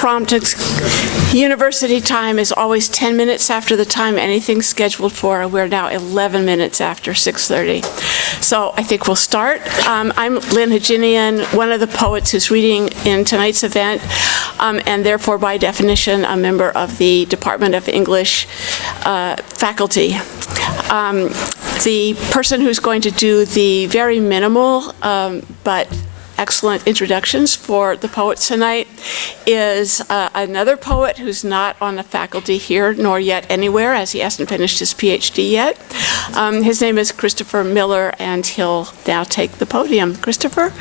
prompt. University time is always 10 minutes after the time anything's scheduled for. We're now 11 minutes after 6:30. So I think we'll start. I'm Lynn Hejinian, one of the poets who's reading in tonight's event, and therefore by definition a member of the Department of English faculty. The person who's going to do the very minimal but excellent introductions for the poets tonight is another poet who's not on the faculty here nor yet anywhere, as he hasn't finished his PhD yet. His name is Christopher Miller, and he'll now take the podium. Christopher?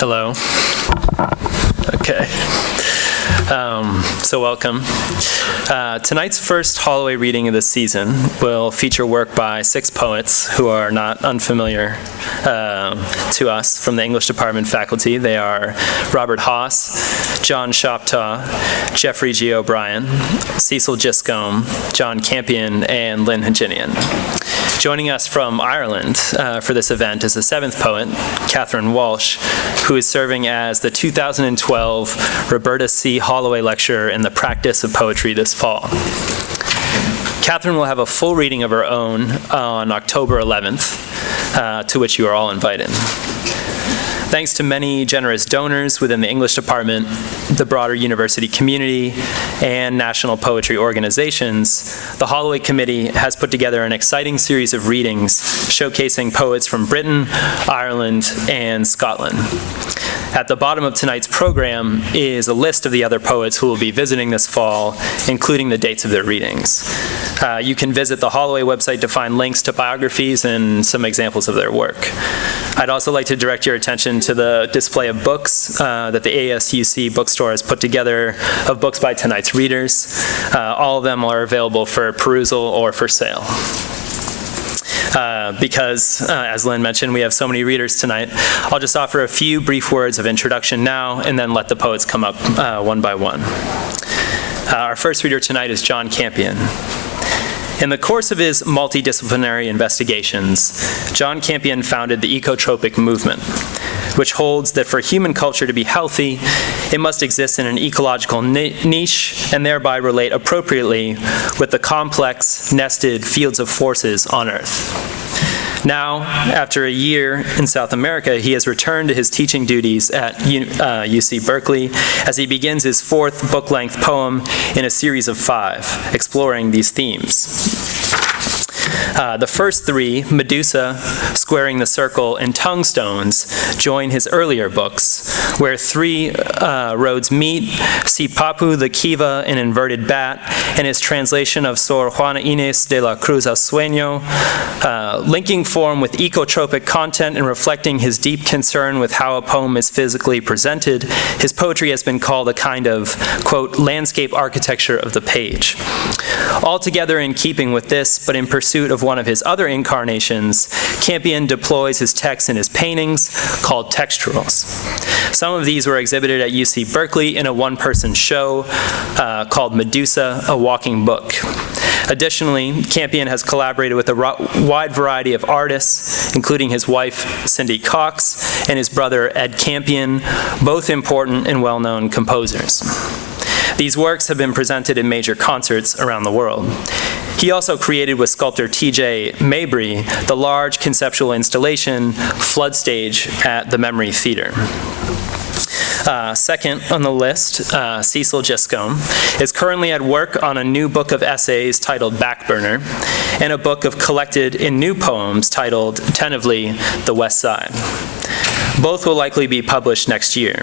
Hello. Okay. So welcome. Tonight's first Holloway reading of the season will feature work by 6 poets who are not unfamiliar to us from the English department faculty. They are Robert Haas, John Shoptaw, Geoffrey G. O'Brien, Cecil Giscombe, John Campion, and Lynn Hejinian. Joining us from Ireland for this event is the 7th poet, Catherine Walsh, who is serving as the 2012 Roberta C. Holloway Lecturer in the Practice of Poetry this fall. Catherine will have a full reading of her own on October 11th, to which you are all invited. Thanks to many generous donors within the English department, the broader university community, and national poetry organizations, the Holloway Committee has put together an exciting series of readings showcasing poets from Britain, Ireland, and Scotland. At the bottom of tonight's program is a list of the other poets who will be visiting this fall, including the dates of their readings. You can visit the Holloway website to find links to biographies and some examples of their work. I'd also like to direct your attention to the display of books that the ASUC bookstore has put together of books by tonight's readers. All of them are available for perusal or for sale. Because, as Lynn mentioned, we have so many readers tonight, I'll just offer a few brief words of introduction now and then let the poets come up one by one. Our first reader tonight is John Campion. In the course of his multidisciplinary investigations, John Campion founded the ecotropic movement, which holds that for human culture to be healthy, it must exist in an ecological niche and thereby relate appropriately with the complex, nested fields of forces on Earth. Now, after a year in South America, he has returned to his teaching duties at UC Berkeley as he begins his 4th book-length poem in a series of 5, exploring these themes. The first 3, Medusa, Squaring the Circle, and Tungstones, join his earlier books, where 3 roads meet, Si Papu the Kiva, an inverted bat, and his translation of Sor Juana Inés de la Cruz a Sueño, linking form with ecotropic content and reflecting his deep concern with how a poem is physically presented. His poetry has been called a kind of, quote, landscape architecture of the page. Altogether in keeping with this, but in pursuit of one of his other incarnations, Campion deploys his texts in his paintings, called texturals. Some of these were exhibited at UC Berkeley in a one-person show called Medusa, a Walking Book. Additionally, Campion has collaborated with a wide variety of artists, including his wife, Cindy Cox, and his brother, Ed Campion, both important and well-known composers. These works have been presented in major concerts around the world. He also created with sculptor T.J. Mabry the large conceptual installation Flood Stage at the Memory Theater. Second on the list, Cecil Giscombe is currently at work on a new book of essays titled Backburner and a book of collected in new poems titled, tentatively, The West Side. Both will likely be published next year.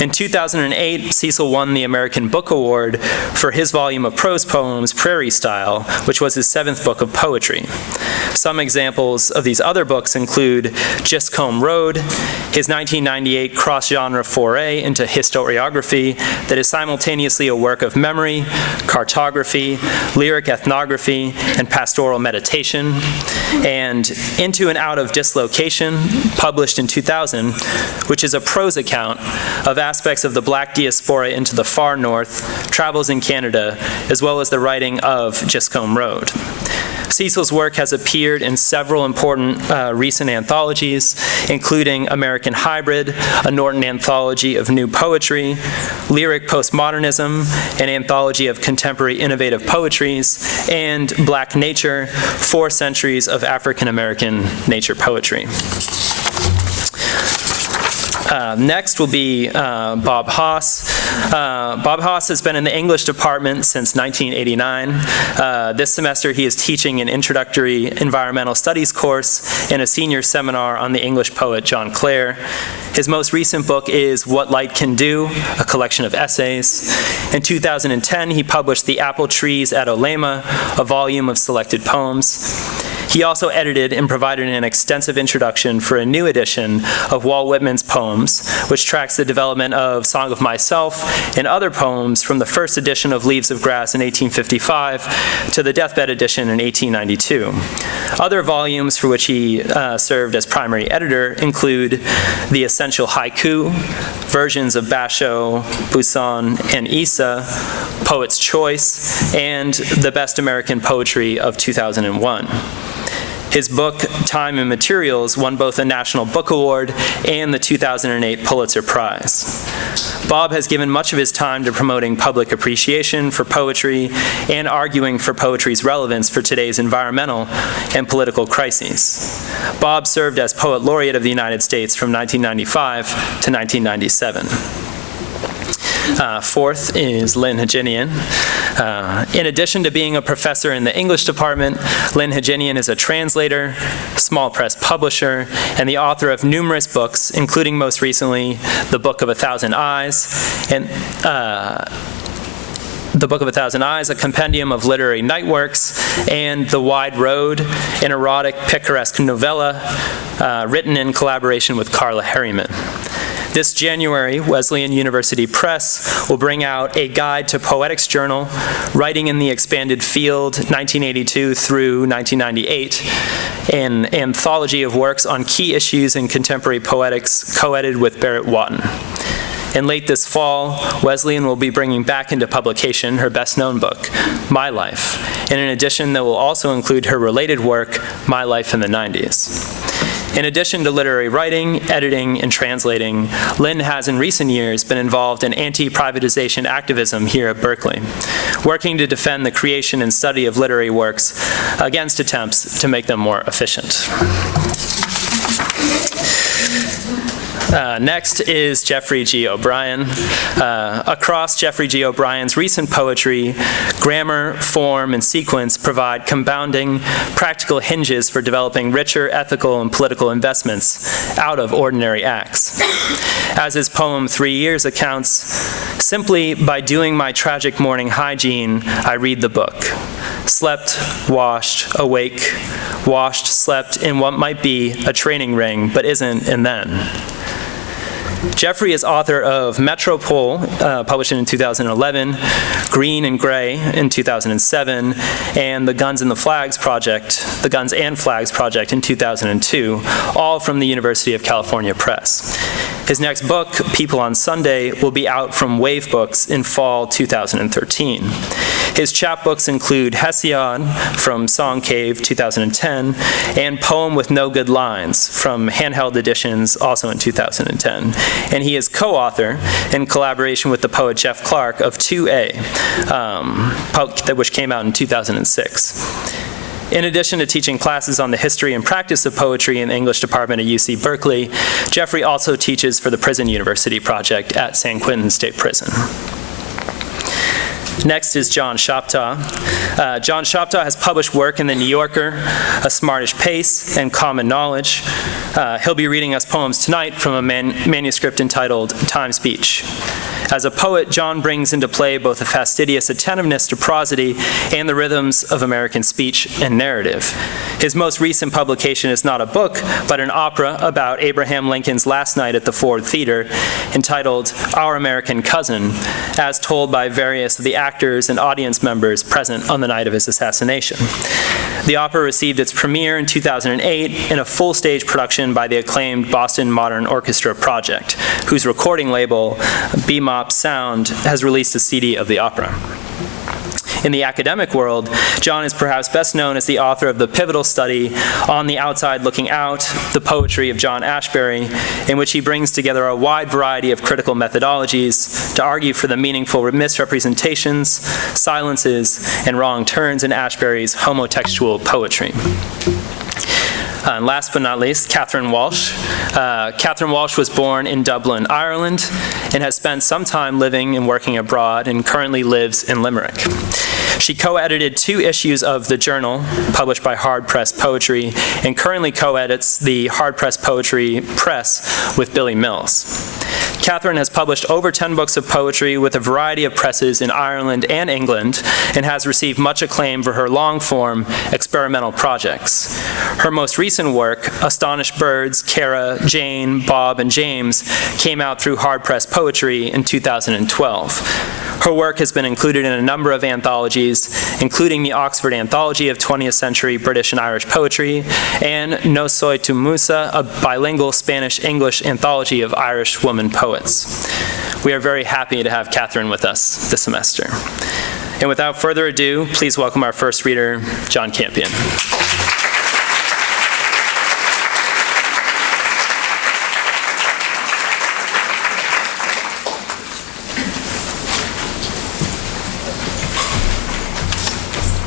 In 2008, Cecil won the American Book Award for his volume of prose poems, Prairie Style, which was his 7th book of poetry. Some examples of these other books include Giscombe Road, his 1998 cross-genre foray into historiography that is simultaneously a work of memory, cartography, lyric ethnography, and pastoral meditation, and Into and Out of Dislocation, published in 2000, which is a prose account of aspects of the Black diaspora into the far north, travels in Canada, as well as the writing of Giscombe Road. Cecil's work has appeared in several important recent anthologies, including American Hybrid, a Norton anthology of new poetry, Lyric Postmodernism, an anthology of contemporary innovative poetries, and Black Nature, 4 centuries of African-American nature poetry. Next will be Bob Haas. Bob Haas has been in the English department since 1989. This semester he is teaching an introductory environmental studies course and a senior seminar on the English poet John Clare. His most recent book is What Light Can Do, a collection of essays. In 2010, he published The Apple Trees at Olema, a volume of selected poems. He also edited and provided an extensive introduction for a new edition of Walt Whitman's poems, which tracks the development of Song of Myself and other poems from the first edition of Leaves of Grass in 1855 to the deathbed edition in 1892. Other volumes for which he served as primary editor include The Essential Haiku, versions of Basho, Busan, and Issa, Poet's Choice, and The Best American Poetry of 2001. His book, Time and Materials, won both a National Book Award and the 2008 Pulitzer Prize. Bob has given much of his time to promoting public appreciation for poetry and arguing for poetry's relevance for today's environmental and political crises. Bob served as Poet Laureate of the United States from 1995 to 1997. Fourth is Lynn Hejinian. In addition to being a professor in the English department, Lynn Hejinian is a translator, small press publisher, and the author of numerous books, including most recently The Book of a Thousand Eyes, and The Book of a Thousand Eyes, a compendium of literary night works, and The Wide Road, an erotic, picaresque novella written in collaboration with Carla Harriman. This January, Wesleyan University Press will bring out a guide to Poetics Journal, Writing in the Expanded Field, 1982 through 1998, an anthology of works on key issues in contemporary poetics, co-edited with Barrett Watton. And late this fall, Wesleyan will be bringing back into publication her best-known book, My Life. And in addition, that will also include her related work, My Life in the 90s. In addition to literary writing, editing, and translating, Lynn has in recent years been involved in anti-privatization activism here at Berkeley, working to defend the creation and study of literary works against attempts to make them more efficient. Next is Geoffrey G. O'Brien. Across Geoffrey G. O'Brien's recent poetry, grammar, form, and sequence provide compounding, practical hinges for developing richer ethical and political investments out of ordinary acts. As his poem 3 Years accounts, simply by doing my tragic morning hygiene, I read the book. Slept, washed, awake, washed, slept in what might be a training ring, but isn't, and then. Geoffrey is author of Metropole, published in 2011, Green and Gray in 2007, and The Guns and Flags Project in 2002, all from the University of California Press. His next book, People on Sunday, will be out from Wave Books in fall 2013. His chapbooks include Hesiod from Song Cave 2010 and Poem with No Good Lines from Handheld Editions, also in 2010. And he is co-author in collaboration with the poet Jeff Clark of 2A, which came out in 2006. In addition to teaching classes on the history and practice of poetry in the English department at UC Berkeley, Geoffrey also teaches for the Prison University Project at San Quentin State Prison. Next is John Shoptaw. John Shoptaw has published work in The New Yorker, A Smartish Pace, and Common Knowledge. He'll be reading us poems tonight from a manuscript entitled Time Speech. As a poet, John brings into play both a fastidious attentiveness to prosody and the rhythms of American speech and narrative. His most recent publication is not a book, but an opera about Abraham Lincoln's last night at the Ford Theater, entitled Our American Cousin, as told by various of the actors and audience members present on the night of his assassination. The opera received its premiere in 2008 in a full-stage production by the acclaimed Boston Modern Orchestra Project, whose recording label, BMOP Sound, has released a CD of the opera. In the academic world, John is perhaps best known as the author of the pivotal study, On the Outside Looking Out, The Poetry of John Ashbery, in which he brings together a wide variety of critical methodologies to argue for the meaningful misrepresentations, silences, and wrong turns in Ashbery's homotextual poetry. And last but not least, Catherine Walsh. Catherine Walsh was born in Dublin, Ireland, and has spent some time living and working abroad and currently lives in Limerick. She co-edited 2 issues of The Journal, published by Hard Press Poetry, and currently co-edits the Hard Press Poetry Press with Billy Mills. Catherine has published over 10 books of poetry with a variety of presses in Ireland and England, and has received much acclaim for her long-form experimental projects. Her most recent work, Astonished Birds, Cara, Jane, Bob, and James, came out through Hard Press Poetry in 2012. Her work has been included in a number of anthologies, including the Oxford Anthology of 20th Century British and Irish Poetry, and No Soy Tu Musa, a bilingual Spanish-English anthology of Irish women poets. We are very happy to have Catherine with us this semester. And without further ado, please welcome our first reader, John Campion.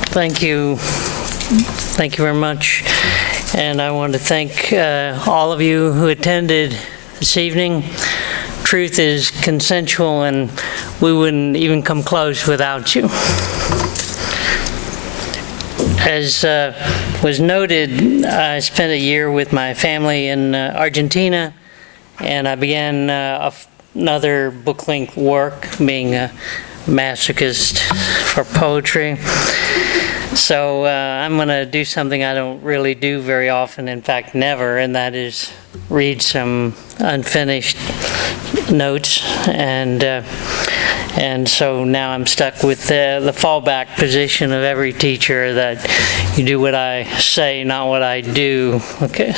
Thank you. Thank you very much. And I want to thank all of you who attended this evening. Truth is consensual, and we wouldn't even come close without you. As was noted, I spent a year with my family in Argentina, and I began another book-length work, being a masochist for poetry. So I'm going to do something I don't really do very often, in fact, never, and that is read some unfinished notes. And so now I'm stuck with the fallback position of every teacher, that you do what I say, not what I do. Okay.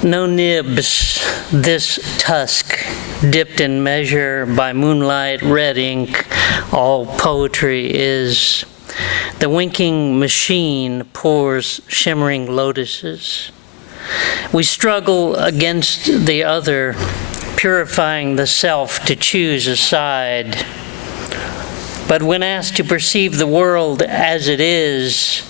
No nibs, this tusk, dipped in measure by moonlight red ink, all poetry is. The winking machine pours shimmering lotuses. We struggle against the other, purifying the self to choose a side. But when asked to perceive the world as it is,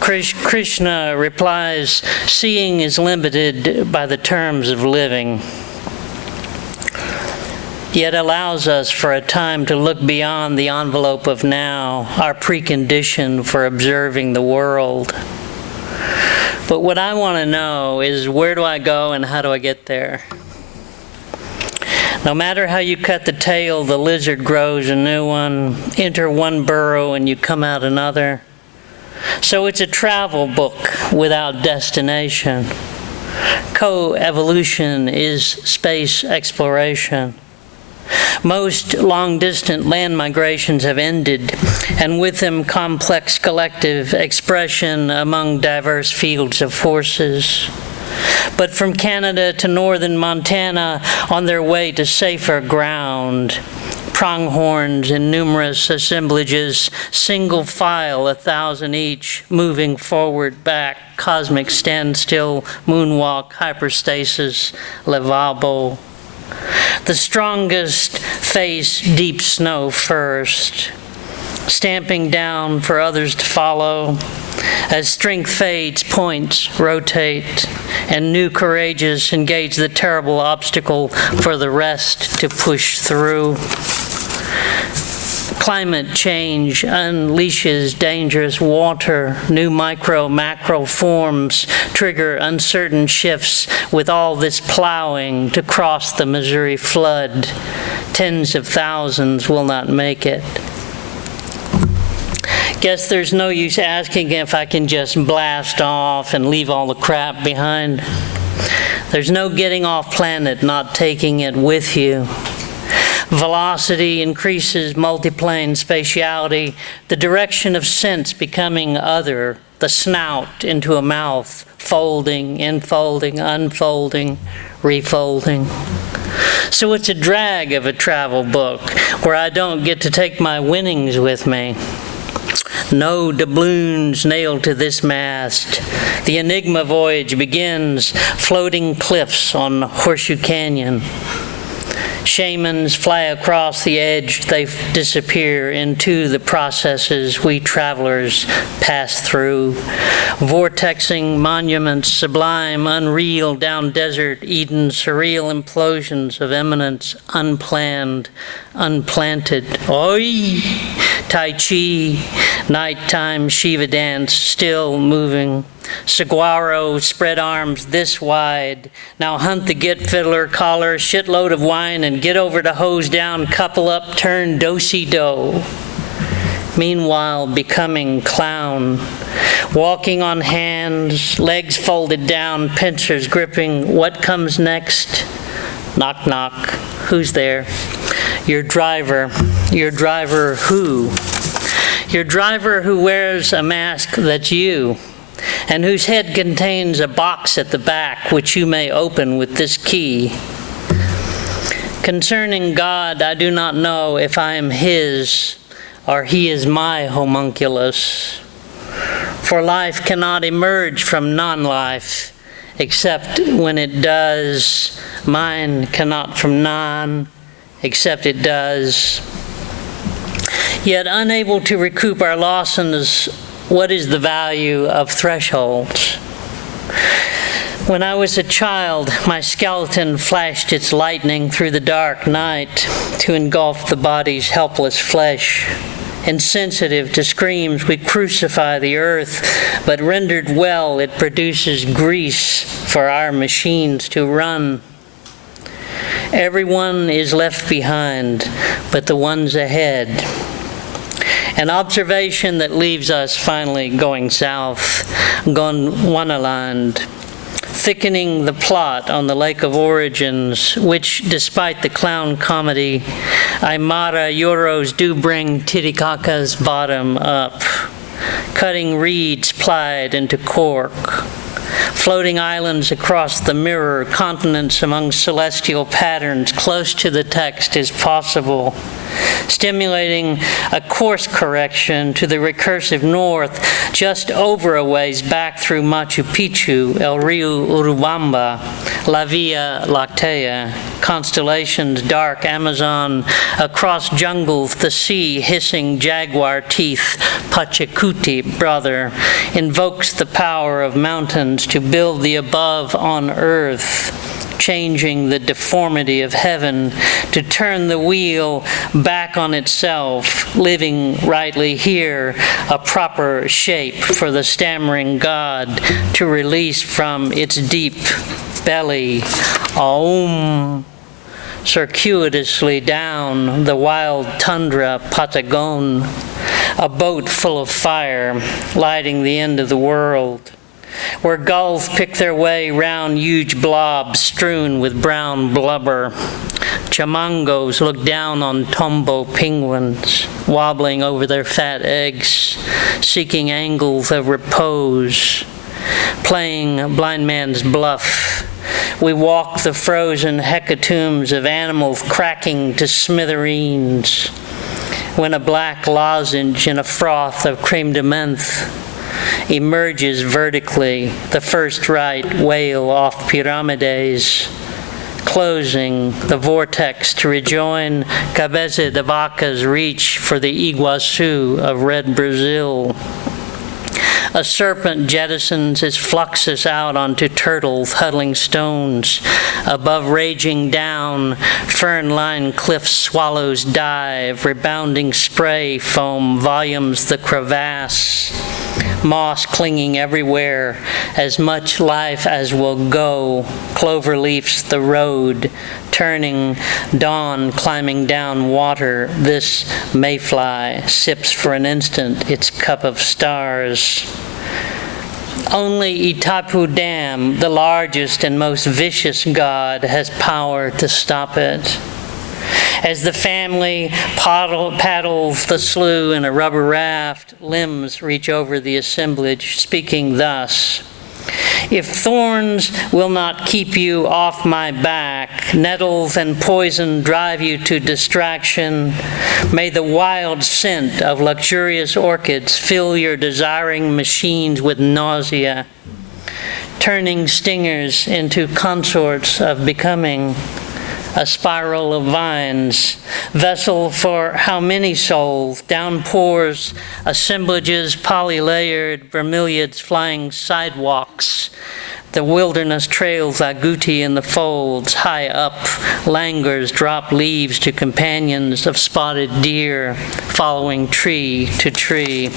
Krishna replies, seeing is limited by the terms of living, yet allows us for a time to look beyond the envelope of now, our precondition for observing the world. But what I want to know is, where do I go and how do I get there? No matter how you cut the tail, the lizard grows a new one. Enter one burrow and you come out another. So it's a travel book without destination. Co-evolution is space exploration. Most long-distant land migrations have ended, and with them complex collective expression among diverse fields of forces. But from Canada to northern Montana, on their way to safer ground, pronghorns in numerous assemblages, single file, 1,000 each, moving forward, back, cosmic standstill, moonwalk, hyperstasis, lavabo. The strongest face deep snow first, stamping down for others to follow. As strength fades, points rotate, and new courageous engage the terrible obstacle for the rest to push through. Climate change unleashes dangerous water. New micro-macro forms trigger uncertain shifts with all this plowing to cross the Missouri flood. Tens of thousands will not make it. Guess there's no use asking if I can just blast off and leave all the crap behind. There's no getting off planet, not taking it with you. Velocity increases multiplane spatiality, the direction of sense becoming other, the snout into a mouth, folding, enfolding, unfolding, refolding. So it's a drag of a travel book where I don't get to take my winnings with me. No doubloons nailed to this mast. The Enigma voyage begins, floating cliffs on Horseshoe Canyon. Shamans fly across the edge, they disappear into the processes we travelers pass through. Vortexing monuments, sublime, unreal, down desert Eden, surreal implosions of eminence, unplanned, unplanted. Oi! Tai Chi, nighttime Shiva dance, still moving. Saguaro, spread arms this wide. Now hunt the get fiddler, collar, shitload of wine, and get over to hose down, couple up, turn do-si-do. Meanwhile, becoming clown, walking on hands, legs folded down, pincers gripping. What comes next? Knock, knock. Who's there? Your driver. Your driver who? Your driver who wears a mask that's you, and whose head contains a box at the back which you may open with this key. Concerning God, I do not know if I am His or He is my homunculus. For life cannot emerge from non-life, except when it does. Mine cannot from non, except it does. Yet unable to recoup our losses, what is the value of thresholds? When I was a child, my skeleton flashed its lightning through the dark night to engulf the body's helpless flesh. Insensitive to screams, we crucify the earth, but rendered well, it produces grease for our machines to run. Everyone is left behind, but the ones ahead. An observation that leaves us finally going south, Gondwanaland, thickening the plot on the Lake of Origins, which, despite the clown comedy, Aymara Euros do bring Titicaca's bottom up, cutting reeds plied into cork. Floating islands across the mirror, continents among celestial patterns, close to the text is possible. Stimulating a course correction to the recursive north, just over a ways back through Machu Picchu, El Rio Urubamba, La Via Lactea, constellations, dark Amazon, across jungles, the sea, hissing jaguar teeth, Pachacuti, brother, invokes the power of mountains to build the above on earth, changing the deformity of heaven to turn the wheel back on itself, living rightly here, a proper shape for the stammering God to release from its deep belly. Aum. Circuitously down the wild tundra Patagon, a boat full of fire, lighting the end of the world, where gulls pick their way round huge blobs strewn with brown blubber. Chamangos look down on Tombo penguins, wobbling over their fat eggs, seeking angles of repose, playing blind man's bluff. We walk the frozen hecatombs of animals cracking to smithereens, when a black lozenge in a froth of creme de menthe emerges vertically, the first right whale off Pyramides, closing the vortex to rejoin Cabeça de Vaca's reach for the Iguazu of red Brazil. A serpent jettisons its fluxus out onto turtles huddling stones. Above raging down, fern-lined cliffs swallows dive, rebounding spray foam volumes the crevasse. Moss clinging everywhere, as much life as will go. Clover leaves the road, turning, dawn climbing down water. This mayfly sips for an instant its cup of stars. Only Itapu Dam, the largest and most vicious god, has power to stop it. As the family paddles the slough in a rubber raft, limbs reach over the assemblage, speaking thus: If thorns will not keep you off my back, nettles and poison drive you to distraction, may the wild scent of luxurious orchids fill your desiring machines with nausea, turning stingers into consorts of becoming, a spiral of vines, vessel for how many souls, downpours, assemblages, polylayered, vermilions flying sidewalks, the wilderness trails agouti in the folds, high up, langurs drop leaves to companions of spotted deer, following tree to tree.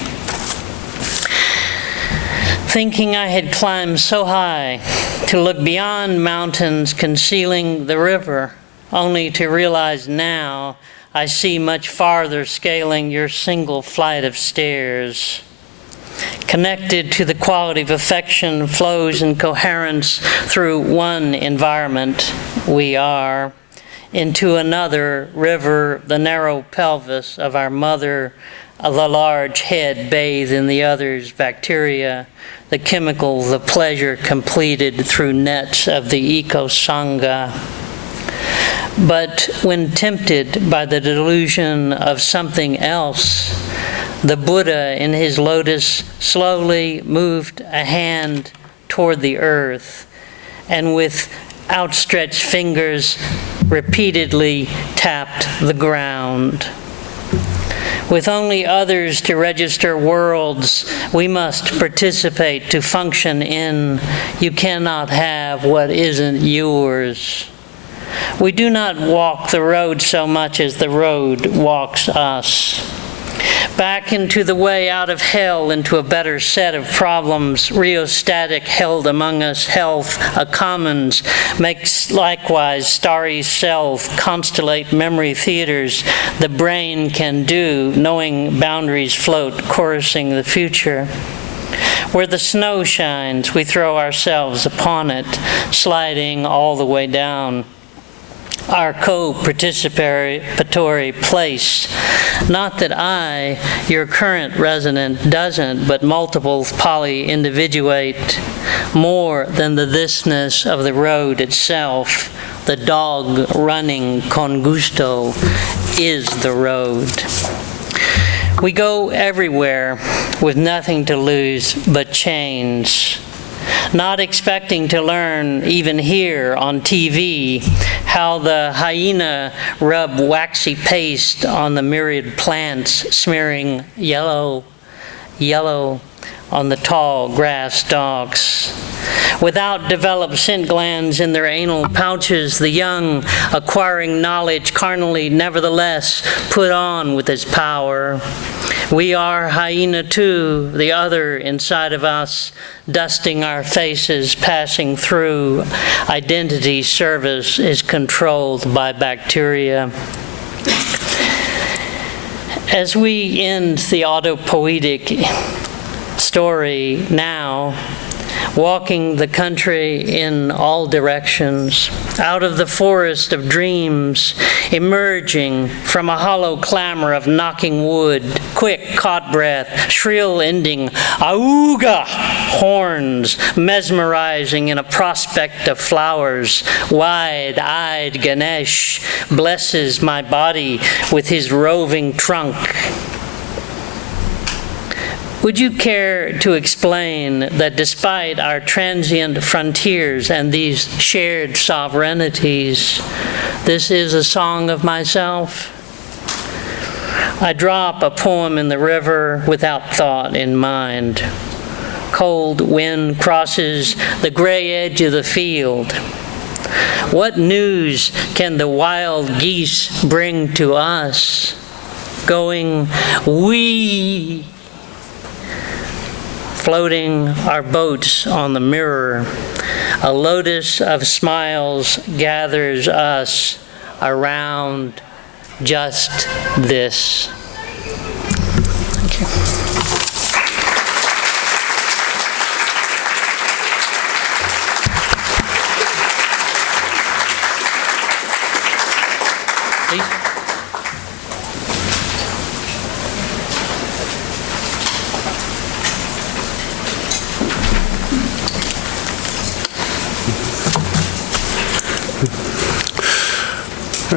Thinking I had climbed so high to look beyond mountains concealing the river, only to realize now I see much farther scaling your single flight of stairs. Connected to the quality of affection flows in coherence through one environment, we are, into another river, the narrow pelvis of our mother, the large head bathed in the other's bacteria, the chemicals of pleasure completed through nets of the eco-sangha. But when tempted by the delusion of something else, the Buddha in his lotus slowly moved a hand toward the earth and with outstretched fingers repeatedly tapped the ground. With only others to register worlds, we must participate to function in. You cannot have what isn't yours. We do not walk the road so much as the road walks us. Back into the way out of hell, into a better set of problems, rheostatic held among us, health, a commons, makes likewise starry self, constellate memory theaters, the brain can do, knowing boundaries float, chorusing the future. Where the snow shines, we throw ourselves upon it, sliding all the way down. Our co-participatory place. Not that I, your current resident, doesn't, but multiples poly-individuate more than the thisness of the road itself. The dog running con gusto is the road. We go everywhere with nothing to lose but change. Not expecting to learn, even here on TV, how the hyena rub waxy paste on the myriad plants, smearing yellow on the tall grass stalks. Without developed scent glands in their anal pouches, the young, acquiring knowledge carnally, nevertheless, put on with its power. We are hyena too, the other inside of us, dusting our faces, passing through. Identity service is controlled by bacteria. As we end the autopoietic story now, walking the country in all directions, out of the forest of dreams, emerging from a hollow clamor of knocking wood, quick caught breath, shrill ending, auga, horns, mesmerizing in a prospect of flowers, wide-eyed Ganesh blesses my body with his roving trunk. Would you care to explain that despite our transient frontiers and these shared sovereignties, this is a song of myself? I drop a poem in the river without thought in mind. Cold wind crosses the gray edge of the field. What news can the wild geese bring to us? Going, wee, floating our boats on the mirror. A lotus of smiles gathers us around just this. Thank you.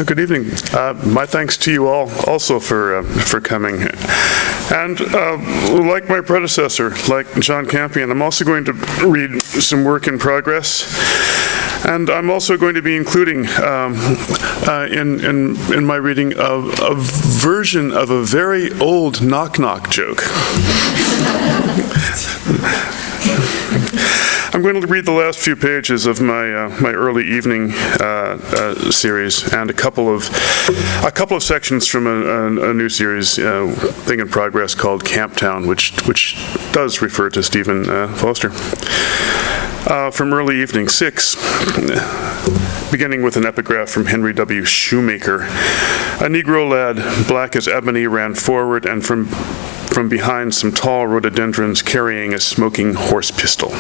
Good evening. My thanks to you all also for coming. And like my predecessor, like John Campion, I'm also going to read some work in progress. And I'm also going to be including in my reading a version of a very old knock-knock joke. I'm going to read the last few pages of my my early evening series and a couple of sections from a new series thing in progress called Camptown, which does refer to Stephen Foster. From early evening 6, beginning with an epigraph from Henry W. Shoemaker. A Negro lad, black as ebony, ran forward and from behind some tall rhododendrons carrying a smoking horse pistol.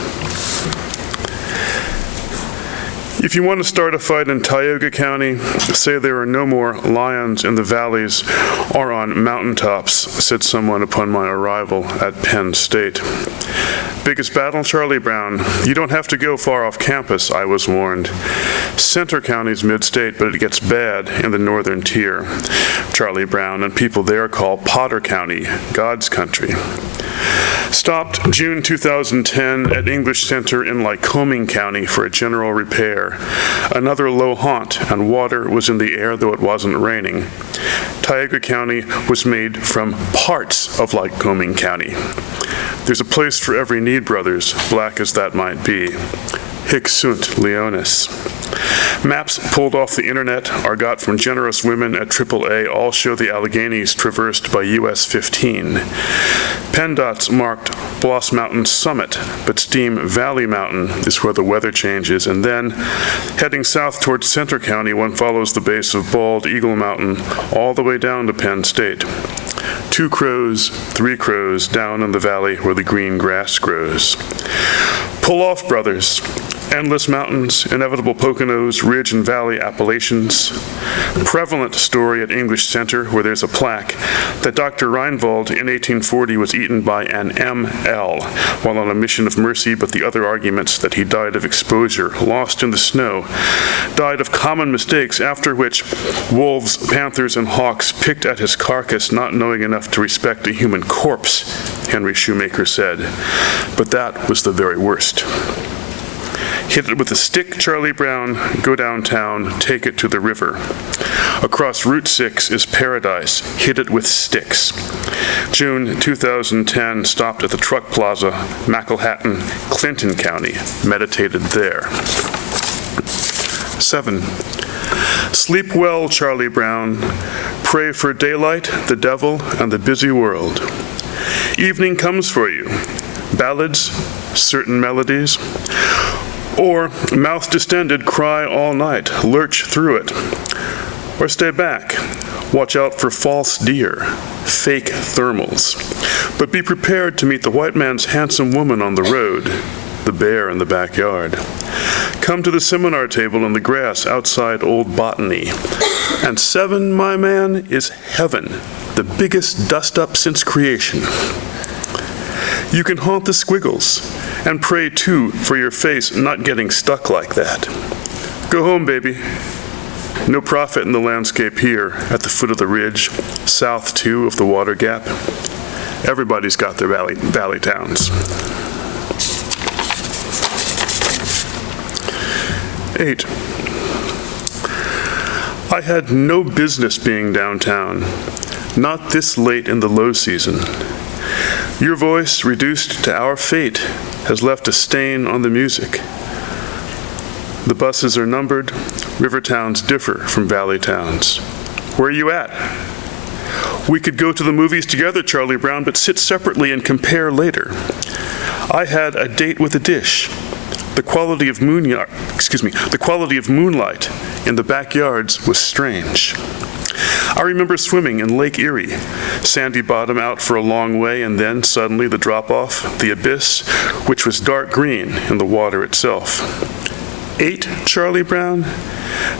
If you want to start a fight in Tioga County, say there are no more lions in the valleys or on mountaintops, said someone upon my arrival at Penn State. Biggest battle, Charlie Brown. You don't have to go far off campus, I was warned. Center County's mid-state, but it gets bad in the northern tier. Charlie Brown, and people there call Potter County God's country. Stopped June 2010 at English Center in Lycoming County for a general repair. Another low haunt, and water was in the air, though it wasn't raining. Tioga County was made from parts of Lycoming County. There's a place for every need, brothers, black as that might be. Hic sunt leonis. Maps pulled off the internet or got from generous women at AAA all show the Alleghenies traversed by US 15. PennDOT's marked Bloss Mountain summit, but Steam Valley Mountain is where the weather changes, and then, heading south towards Center County, one follows the base of Bald Eagle Mountain all the way down to Penn State. 2 crows, 3 crows down in the valley where the green grass grows. Pull off, brothers. Endless mountains, inevitable Poconos, ridge and valley Appalachians. Prevalent story at English Center where there's a plaque that Dr. Reinwald in 1840 was eaten by an ML while on a mission of mercy, but the other arguments that he died of exposure, lost in the snow, died of common mistakes, after which wolves, panthers, and hawks picked at his carcass, not knowing enough to respect a human corpse, Henry Shoemaker said. But that was the very worst. Hit it with a stick, Charlie Brown, go downtown, take it to the river. Across Route 6 is paradise, hit it with sticks. June 2010, stopped at the Truck Plaza, McElhatton, Clinton County, meditated there. 7. Sleep well, Charlie Brown. Pray for daylight, the devil, and the busy world. Evening comes for you. Ballads, certain melodies, or, mouth distended, cry all night, lurch through it. Or stay back, watch out for false deer, fake thermals. But be prepared to meet the white man's handsome woman on the road, the bear in the backyard. Come to the seminar table in the grass outside Old Botany. And 7, my man, is heaven, the biggest dust-up since creation. You can haunt the squiggles, and pray, too, for your face not getting stuck like that. Go home, baby. No profit in the landscape here, at the foot of the ridge, south, too, of the water gap. Everybody's got their valley towns. 8. I had no business being downtown, not this late in the low season. Your voice, reduced to our fate, has left a stain on the music. The buses are numbered. River towns differ from valley towns. Where are you at? We could go to the movies together, Charlie Brown, but sit separately and compare later. I had a date with a dish. The quality of moonlight in the backyards was strange. I remember swimming in Lake Erie, sandy bottom out for a long way, and then suddenly the drop-off, the abyss, which was dark green in the water itself. 8, Charlie Brown?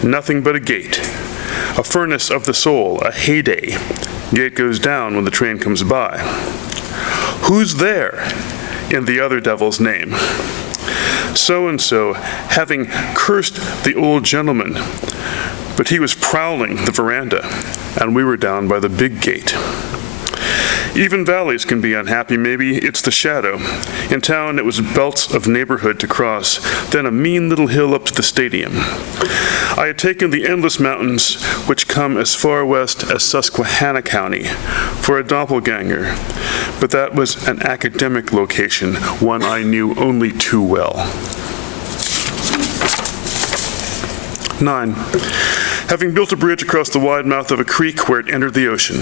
Nothing but a gate. A furnace of the soul, a heyday. Gate goes down when the train comes by. Who's there? In the other devil's name. So-and-so, having cursed the old gentleman, but he was prowling the veranda, and we were down by the big gate. Even valleys can be unhappy, maybe it's the shadow. In town, it was belts of neighborhood to cross, then a mean little hill up to the stadium. I had taken the endless mountains, which come as far west as Susquehanna County, for a doppelganger, but that was an academic location, one I knew only too well. 9. Having built a bridge across the wide mouth of a creek where it entered the ocean.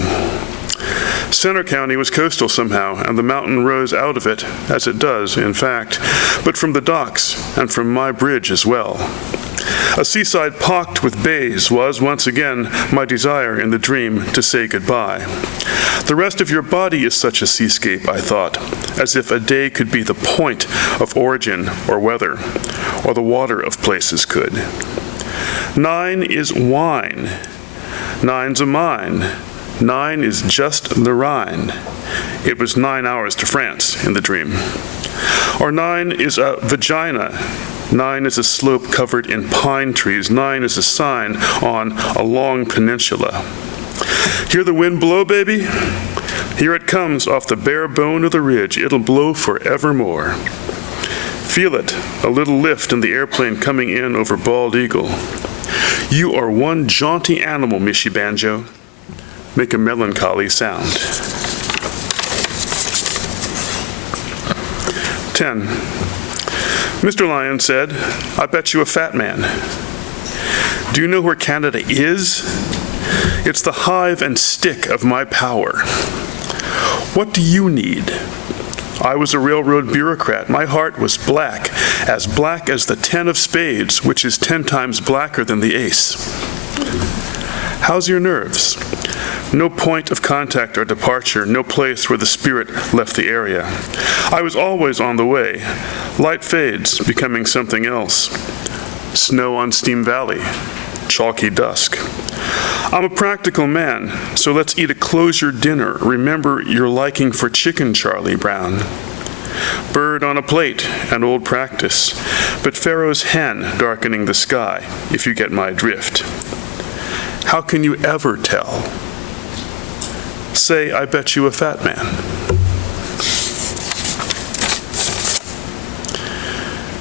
Center County was coastal somehow, and the mountain rose out of it, as it does, in fact, but from the docks and from my bridge as well. A seaside pocked with bays was, once again, my desire in the dream to say goodbye. The rest of your body is such a seascape, I thought, as if a day could be the point of origin or weather, or the water of places could. 9 is wine. 9's a mine. 9 is just the Rhine. It was 9 hours to France in the dream. Or 9 is a vagina. 9 is a slope covered in pine trees. 9 is a sign on a long peninsula. Hear the wind blow, baby? Here it comes off the bare bone of the ridge. It'll blow forevermore. Feel it, a little lift in the airplane coming in over Bald Eagle. You are one jaunty animal, Mishi Banjo. Make a melancholy sound. 10. Mr. Lyon said, I bet you a fat man. Do you know where Canada is? It's the hive and stick of my power. What do you need? I was a railroad bureaucrat. My heart was black as the 10 of spades, which is 10 times blacker than the ace. How's your nerves? No point of contact or departure, no place where the spirit left the area. I was always on the way. Light fades, becoming something else. Snow on Steam Valley, chalky dusk. I'm a practical man, so let's eat a closure dinner. Remember your liking for chicken, Charlie Brown. Bird on a plate, an old practice, but Pharaoh's hen darkening the sky, if you get my drift. How can you ever tell? Say, I bet you a fat man.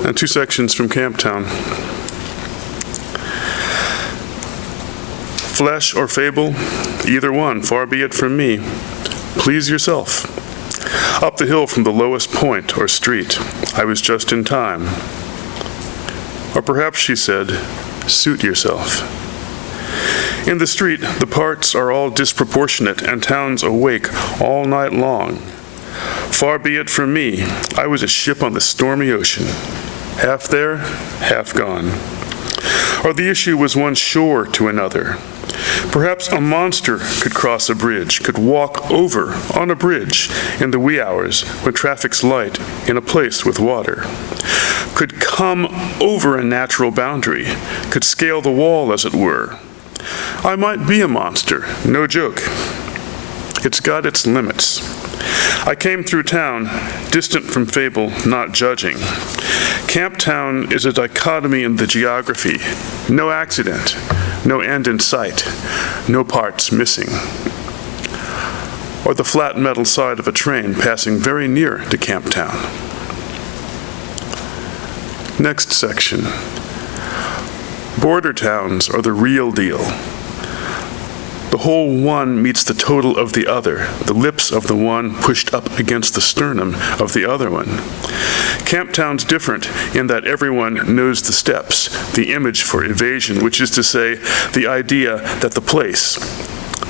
And 2 sections from Camptown. Flesh or fable, either one, far be it from me. Please yourself. Up the hill from the lowest point or street, I was just in time. Or perhaps she said, suit yourself. In the street, the parts are all disproportionate and town's awake all night long. Far be it from me, I was a ship on the stormy ocean, half there, half gone. Or the issue was one shore to another. Perhaps a monster could cross a bridge, could walk over on a bridge in the wee hours when traffic's light in a place with water, could come over a natural boundary, could scale the wall as it were. I might be a monster, no joke. It's got its limits. I came through town, distant from fable, not judging. Camptown is a dichotomy in the geography. No accident, no end in sight, no parts missing. Or the flat metal side of a train passing very near to Camptown. Next section. Border towns are the real deal. The whole one meets the total of the other, the lips of the one pushed up against the sternum of the other one. Camptown's different in that everyone knows the steps, the image for evasion, which is to say, the idea that the place,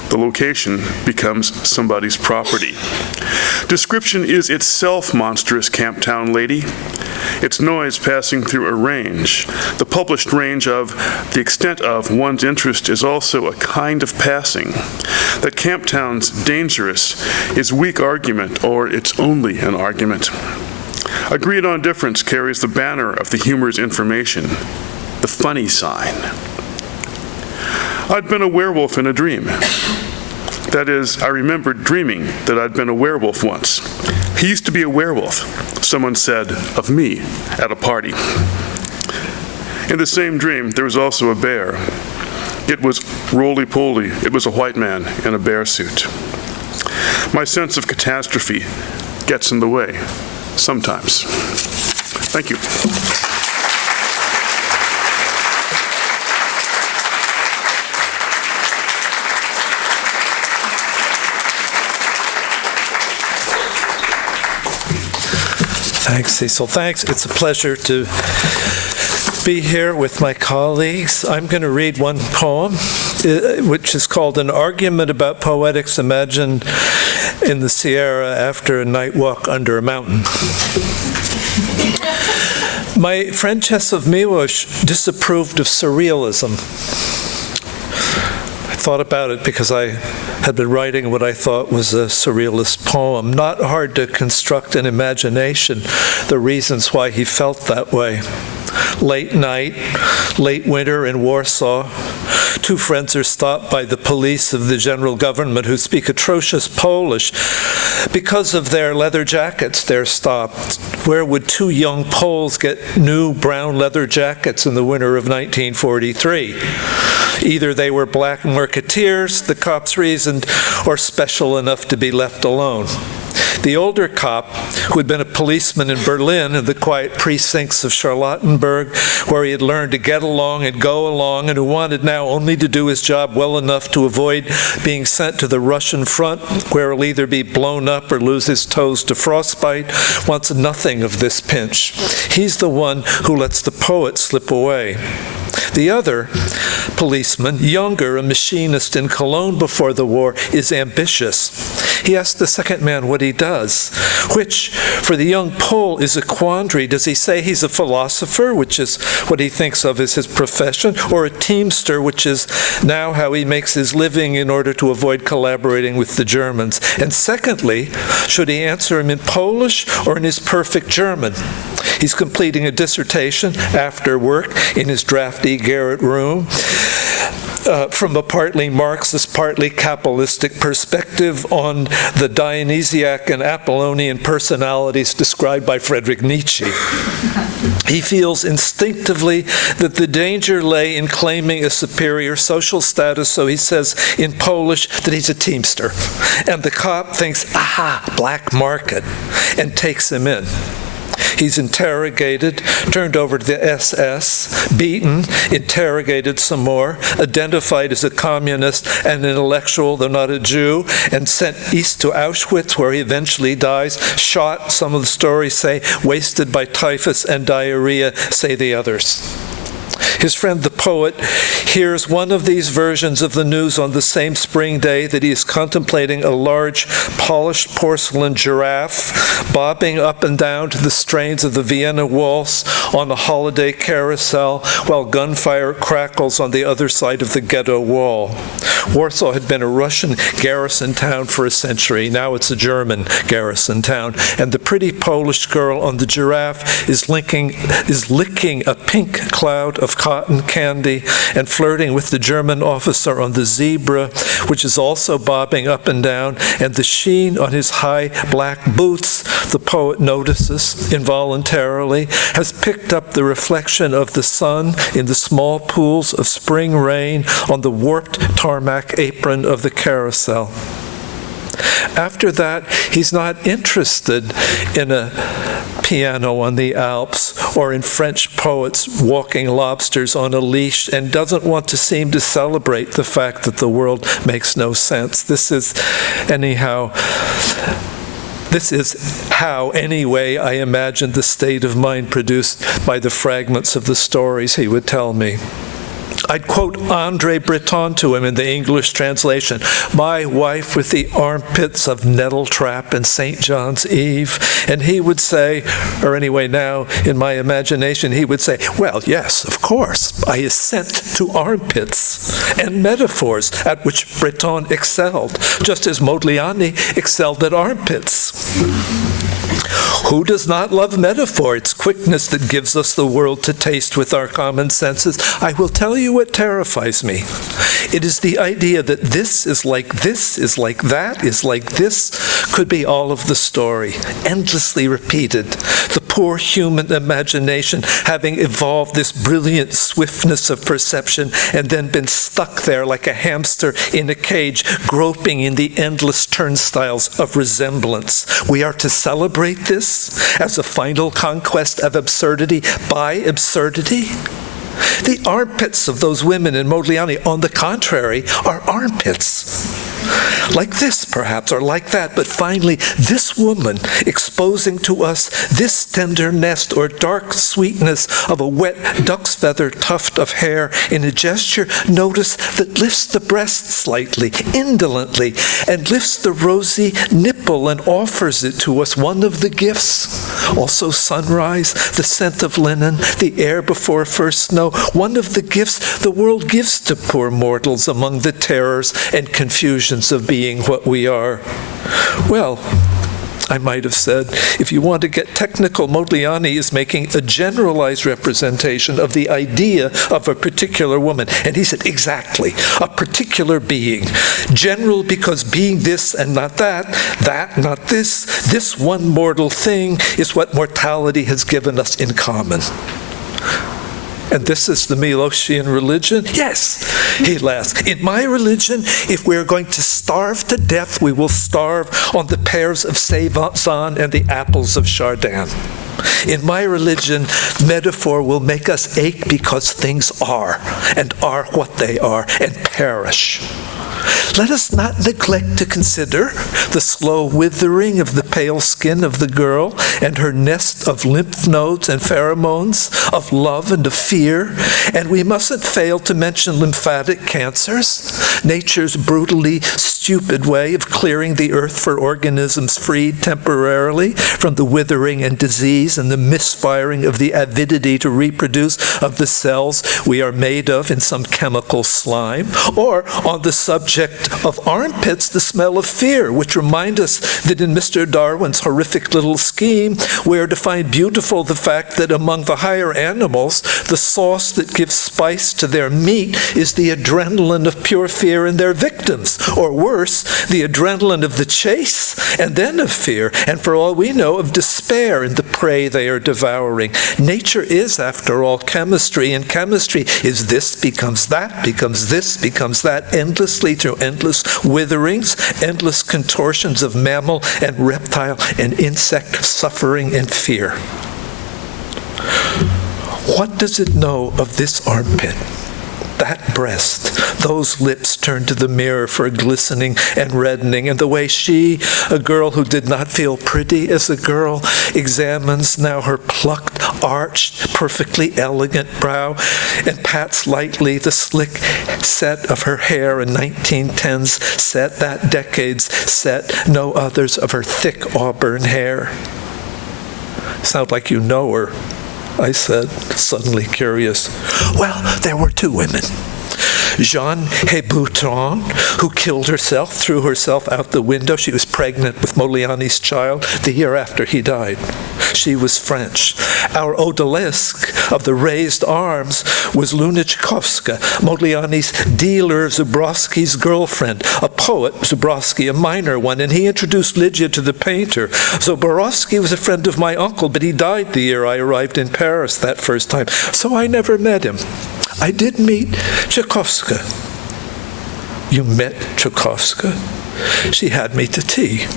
the location, becomes somebody's property. Description is itself monstrous, Camptown lady. Its noise passing through a range. The published range of, the extent of one's interest is also a kind of passing. That Camptown's dangerous is weak argument, or it's only an argument. Agreed on difference carries the banner of the humor's information, the funny sign. I'd been a werewolf in a dream. That is, I remembered dreaming that I'd been a werewolf once. He used to be a werewolf, someone said of me at a party. In the same dream, there was also a bear. It was roly-poly. It was a white man in a bear suit. My sense of catastrophe gets in the way sometimes. Thank you. Thanks, Cecil. Thanks. It's a pleasure to be here with my colleagues. I'm going to read one poem, which is called An Argument About Poetics Imagined in the Sierra After a Night Walk Under a Mountain. My friend Czesław Miłosz disapproved of surrealism. I thought about it because I had been writing what I thought was a surrealist poem. Not hard to construct an imagination, the reasons why he felt that way. Late night, late winter in Warsaw. Two friends are stopped by the police of the general government who speak atrocious Polish. Because of their leather jackets, they're stopped. Where would two young Poles get new brown leather jackets in the winter of 1943? Either they were black marketeers, the cops reasoned, or special enough to be left alone. The older cop, who had been a policeman in Berlin and the quiet precincts of Charlottenburg, where he had learned to get along and go along, and who wanted now only to do his job well enough to avoid being sent to the Russian front, where he'll either be blown up or lose his toes to frostbite, wants nothing of this pinch. He's the one who lets the poet slip away. The other policeman, younger, a machinist in Cologne before the war, is ambitious. He asks the second man what he does, which, for the young Pole, is a quandary. Does he say he's a philosopher, which is what he thinks of as his profession, or a teamster, which is now how he makes his living in order to avoid collaborating with the Germans? And secondly, should he answer him in Polish or in his perfect German? He's completing a dissertation after work in his drafty garret room from a partly Marxist, partly capitalistic perspective on the Dionysiac and Apollonian personalities described by Friedrich Nietzsche. He feels instinctively that the danger lay in claiming a superior social status, so he says in Polish that he's a teamster. And the cop thinks, aha, black market, and takes him in. He's interrogated, turned over to the SS, beaten, interrogated some more, identified as a communist and an intellectual, though not a Jew, and sent east to Auschwitz, where he eventually dies, shot, some of the stories say, wasted by typhus and diarrhea, say the others. His friend the poet hears one of these versions of the news on the same spring day that he is contemplating a large polished porcelain giraffe bobbing up and down to the strains of the Vienna Waltz on a holiday carousel while gunfire crackles on the other side of the ghetto wall. Warsaw had been a Russian garrison town for a century. Now it's a German garrison town. And the pretty Polish girl on the giraffe is licking a pink cloud of cotton candy and flirting with the German officer on the zebra, which is also bobbing up and down, and the sheen on his high black boots, the poet notices involuntarily, has picked up the reflection of the sun in the small pools of spring rain on the warped tarmac apron of the carousel. After that, he's not interested in a piano on the Alps or in French poets walking lobsters on a leash, and doesn't want to seem to celebrate the fact that the world makes no sense. This is how, anyway, I imagined the state of mind produced by the fragments of the stories he would tell me. I'd quote André Breton to him in the English translation, "My wife with the armpits of Nettletrap and St. John's Eve," and he would say, or anyway now in my imagination, he would say, well, yes, of course, I assent to armpits and metaphors at which Breton excelled, just as Modigliani excelled at armpits. Who does not love metaphor? It's quickness that gives us the world to taste with our common senses. I will tell you what terrifies me. It is the idea that this is like that, is like this, could be all of the story, endlessly repeated. The poor human imagination, having evolved this brilliant swiftness of perception and then been stuck there like a hamster in a cage, groping in the endless turnstiles of resemblance. We are to celebrate this as a final conquest of absurdity by absurdity. The armpits of those women in Modigliani, on the contrary, are armpits. Like this, perhaps, or like that, but finally, this woman exposing to us this tender nest or dark sweetness of a wet duck's feather tuft of hair in a gesture, notice, that lifts the breast slightly, indolently, and lifts the rosy nipple and offers it to us, one of the gifts. Also sunrise, the scent of linen, the air before first snow, one of the gifts the world gives to poor mortals among the terrors and confusions of being what we are. Well, I might have said, if you want to get technical, Modigliani is making a generalized representation of the idea of a particular woman. And he said, exactly, a particular being. General because being this and not that, that not this one mortal thing is what mortality has given us in common. And this is the Milosian religion? Yes, he laughs. In my religion, if we're going to starve to death, we will starve on the pears of Cézanne and the apples of Chardin. In my religion, metaphor will make us ache because things are, and are what they are, and perish. Let us not neglect to consider the slow withering of the pale skin of the girl and her nest of lymph nodes and pheromones, of love and of fear. And we mustn't fail to mention lymphatic cancers, nature's brutally stupid way of clearing the earth for organisms freed temporarily from the withering and disease and the misfiring of the avidity to reproduce of the cells we are made of in some chemical slime. Or on the subject of armpits, the smell of fear, which remind us that in Mr. Darwin's horrific little scheme, we are to find beautiful the fact that among the higher animals, the sauce that gives spice to their meat is the adrenaline of pure fear in their victims, or worse, the adrenaline of the chase, and then of fear, and for all we know, of despair in the prey they are devouring. Nature is, after all, chemistry, and chemistry is this becomes that, becomes this, becomes that, endlessly through endless witherings, endless contortions of mammal and reptile and insect suffering and fear. What does it know of this armpit? That breast, those lips turned to the mirror for glistening and reddening, and the way she, a girl who did not feel pretty as a girl, examines now her plucked, arched, perfectly elegant brow, and pats lightly the slick set of her hair in 1910's set, that decade's set, no others of her thick auburn hair. Sound like you know her, I said, suddenly curious. Well, there were two women. Jeanne Hébutron, who killed herself, threw herself out the window. She was pregnant with Modigliani's child the year after he died. She was French. Our odalisque of the raised arms was Lunichkovska, Modigliani's dealer, Zubrowski's girlfriend, a poet, Zubrowski, a minor one, and he introduced Lydia to the painter. Zubrowski was a friend of my uncle, but he died the year I arrived in Paris that first time, so I never met him. I did meet Tchaikovsky. You met Tchaikovsky? She had me to tea.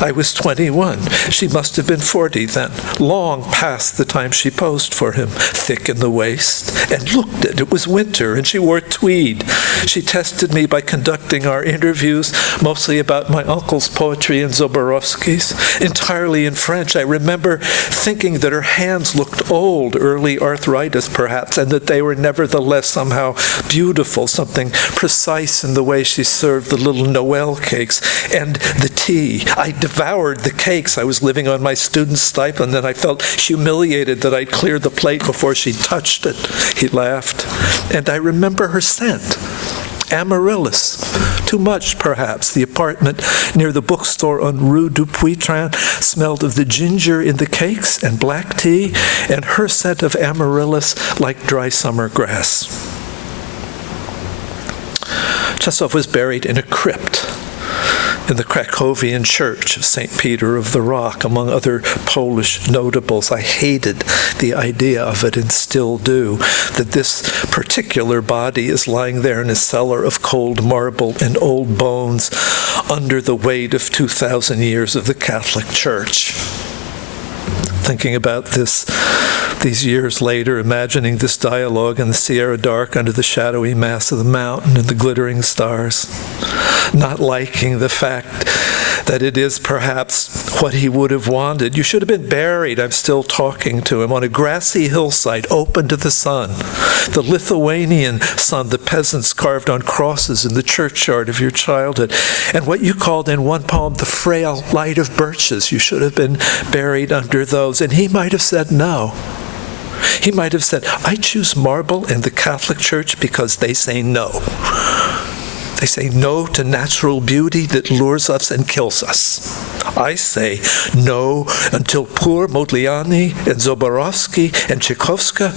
I was 21. She must have been 40 then, long past the time she posed for him, thick in the waist. And looked it was winter, and she wore tweed. She tested me by conducting our interviews, mostly about my uncle's poetry and Zubrowski's, entirely in French. I remember thinking that her hands looked old, early arthritis perhaps, and that they were nevertheless somehow beautiful, something precise in the way she served the little Noel cakes and the tea. I devoured the cakes. I was living on my student stipend, and I felt humiliated that I'd cleared the plate before she touched it. He laughed. And I remember her scent. Amaryllis. Too much, perhaps. The apartment near the bookstore on Rue du Puitran smelled of the ginger in the cakes and black tea, and her scent of amaryllis like dry summer grass. Czesław was buried in a crypt. in the Krakowian Church of St. Peter of the Rock, among other Polish notables. I hated the idea of it and still do, that this particular body is lying there in a cellar of cold marble and old bones under the weight of 2,000 years of the Catholic Church. Thinking about this these years later, imagining this dialogue in the Sierra Dark under the shadowy mass of the mountain and the glittering stars, not liking the fact that it is perhaps what he would have wanted. You should have been buried, I'm still talking to him, on a grassy hillside open to the sun, the Lithuanian sun the peasants carved on crosses in the churchyard of your childhood, and what you called in one poem the frail light of birches. You should have been buried under those. And he might have said no. He might have said, I choose marble in the Catholic Church because they say no. They say no to natural beauty that lures us and kills us. I say no until poor Modigliani and Zoborowski and Tchaikovsky,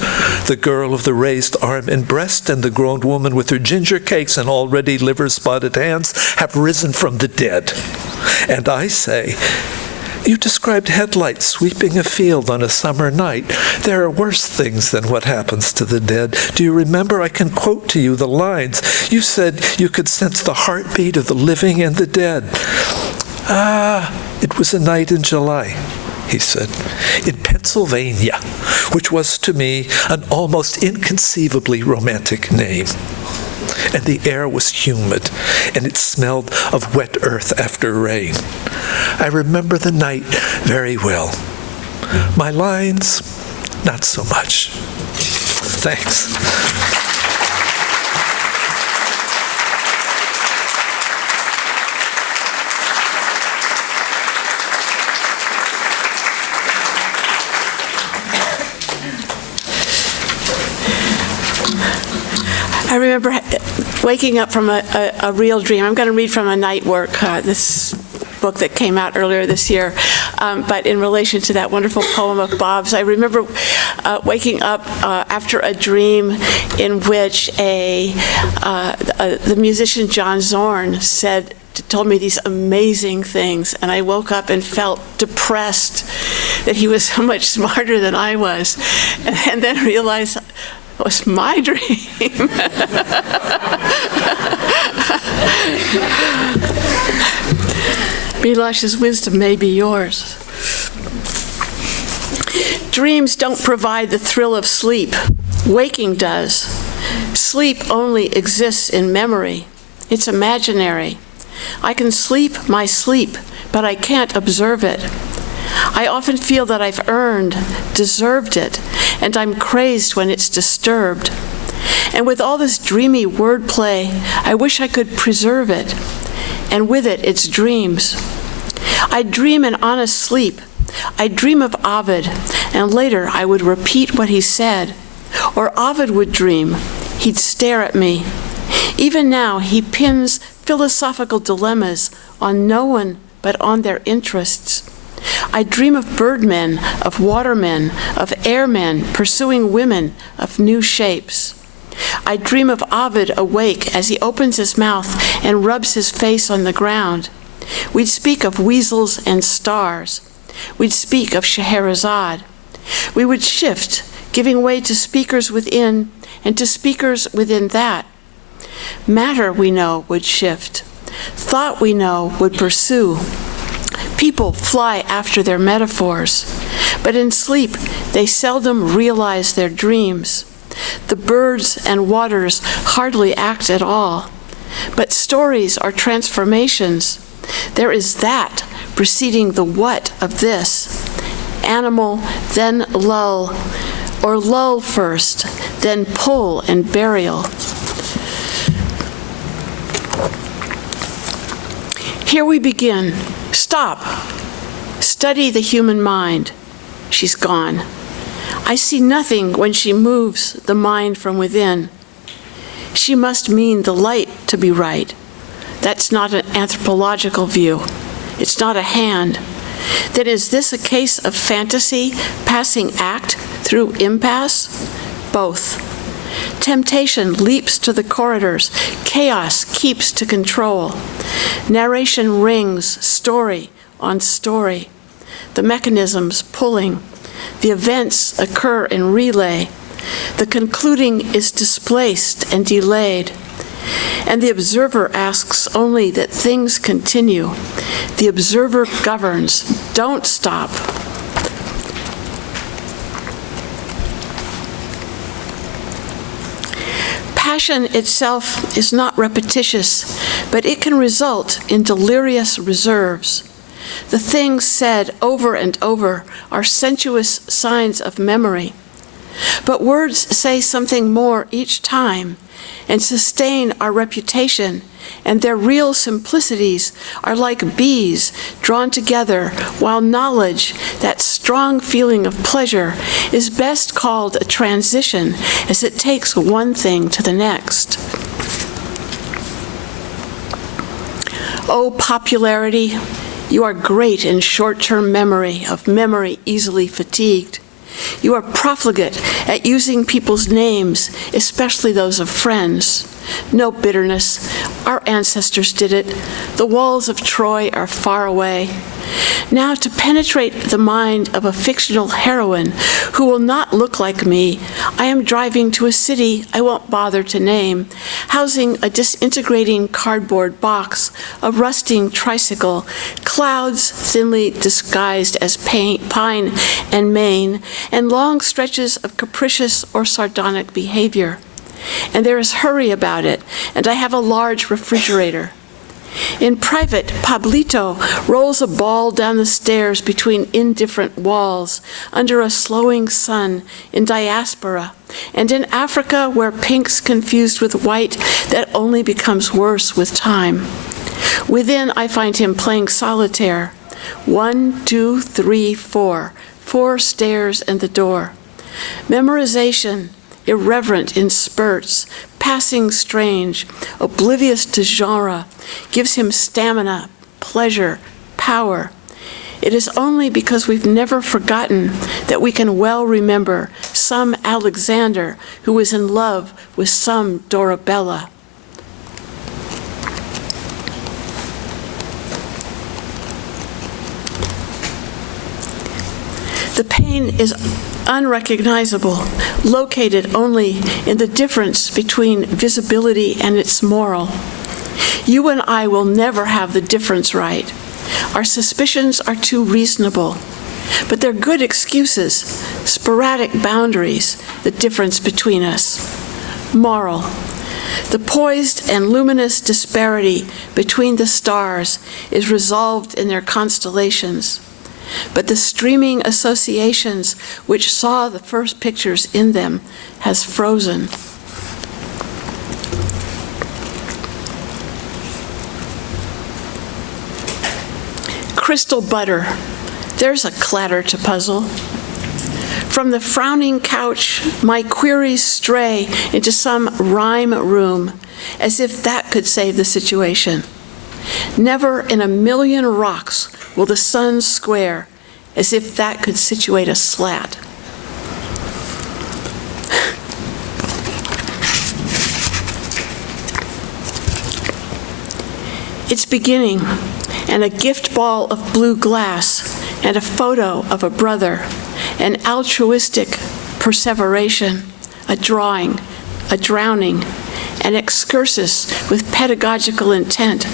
the girl of the raised arm and breast and the grown woman with her ginger cakes and already liver-spotted hands, have risen from the dead. And I say, you described headlights sweeping a field on a summer night. There are worse things than what happens to the dead. Do you remember? I can quote to you the lines. You said you could sense the heartbeat of the living and the dead. It was a night in July, he said, in Pennsylvania, which was to me an almost inconceivably romantic name. And the air was humid, and it smelled of wet earth after rain. I remember the night very well. My lines, not so much. Thanks. I remember waking up from a real dream. I'm going to read from A Night Work, this book that came out earlier this year. But in relation to that wonderful poem of Bob's, I remember waking up after a dream in which the musician John Zorn told me these amazing things, and I woke up and felt depressed that he was so much smarter than I was, and then realized it was my dream. Milosh's wisdom may be yours. Dreams don't provide the thrill of sleep. Waking does. Sleep only exists in memory. It's imaginary. I can sleep my sleep, but I can't observe it. I often feel that I've deserved it, and I'm crazed when it's disturbed. And with all this dreamy wordplay, I wish I could preserve it, and with it, its dreams. I dream an honest sleep. I dream of Ovid, and later I would repeat what he said. Or Ovid would dream. He'd stare at me. Even now, he pins philosophical dilemmas on no one but on their interests. I dream of birdmen, of watermen, of airmen pursuing women of new shapes. I dream of Ovid awake as he opens his mouth and rubs his face on the ground. We'd speak of weasels and stars. We'd speak of Scheherazade. We would shift, giving way to speakers within and to speakers within that. Matter, we know, would shift. Thought, we know, would pursue. People fly after their metaphors, but in sleep they seldom realize their dreams. The birds and waters hardly act at all, but stories are transformations. There is that preceding the what of this. Animal, then lull, or lull first, then pull and burial. Here we begin. Stop. Study the human mind. She's gone. I see nothing when she moves the mind from within. She must mean the light to be right. That's not an anthropological view. It's not a hand. Then is this a case of fantasy passing act through impasse? Both. Temptation leaps to the corridors. Chaos keeps to control. Narration rings, story on story. The mechanisms pulling. The events occur in relay. The concluding is displaced and delayed. And the observer asks only that things continue. The observer governs. Don't stop. Passion itself is not repetitious, but it can result in delirious reserves. The things said over and over are sensuous signs of memory. But words say something more each time and sustain our reputation, and their real simplicities are like bees drawn together, while knowledge, that strong feeling of pleasure, is best called a transition, as it takes one thing to the next. Oh, popularity, you are great in short-term memory, of memory easily fatigued. You are profligate at using people's names, especially those of friends. No bitterness. Our ancestors did it. The walls of Troy are far away. Now, to penetrate the mind of a fictional heroine who will not look like me, I am driving to a city I won't bother to name, housing a disintegrating cardboard box, a rusting tricycle, clouds thinly disguised as pine and mane, and long stretches of capricious or sardonic behavior. And there is hurry about it, and I have a large refrigerator. In private, Pablito rolls a ball down the stairs between indifferent walls, under a slowing sun, in diaspora, and in Africa, where pink's confused with white that only becomes worse with time. Within, I find him playing solitaire. 1, 2, 3, 4. 4 stairs and the door. Memorization, irreverent in spurts, passing strange, oblivious to genre, gives him stamina, pleasure, power. It is only because we've never forgotten that we can well remember some Alexander who was in love with some Dorabella. The pain is unrecognizable, located only in the difference between visibility and its moral. You and I will never have the difference right. Our suspicions are too reasonable, but they're good excuses, sporadic boundaries, the difference between us. Moral. The poised and luminous disparity between the stars is resolved in their constellations. But the streaming associations which saw the first pictures in them has frozen. Crystal butter, there's a clatter to puzzle. From the frowning couch, my queries stray into some rhyme room, as if that could save the situation. Never in a million rocks will the sun square, as if that could situate a slat. It's beginning, and a gift ball of blue glass, and a photo of a brother, an altruistic perseveration, a drawing, a drowning, an excursus with pedagogical intent,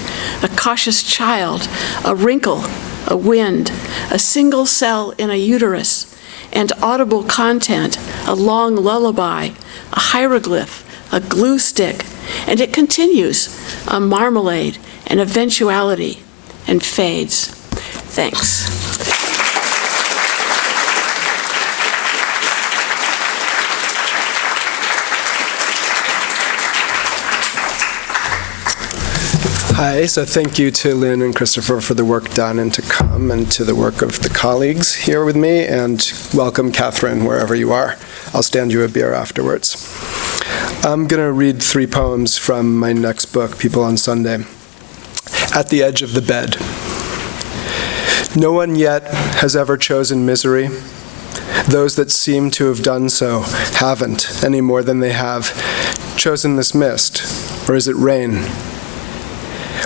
a cautious child, a wrinkle, a wind, a single cell in a uterus, and audible content, a long lullaby, a hieroglyph, a glue stick, and it continues, a marmalade, an eventuality, and fades. Thanks. Hi, so thank you to Lynn and Christopher for the work done and to come, and to the work of the colleagues here with me, and welcome Catherine wherever you are. I'll stand you a beer afterwards. I'm going to read 3 poems from my next book, People on Sunday. At the Edge of the Bed. No one yet has ever chosen misery. Those that seem to have done so haven't, any more than they have chosen this mist, or is it rain?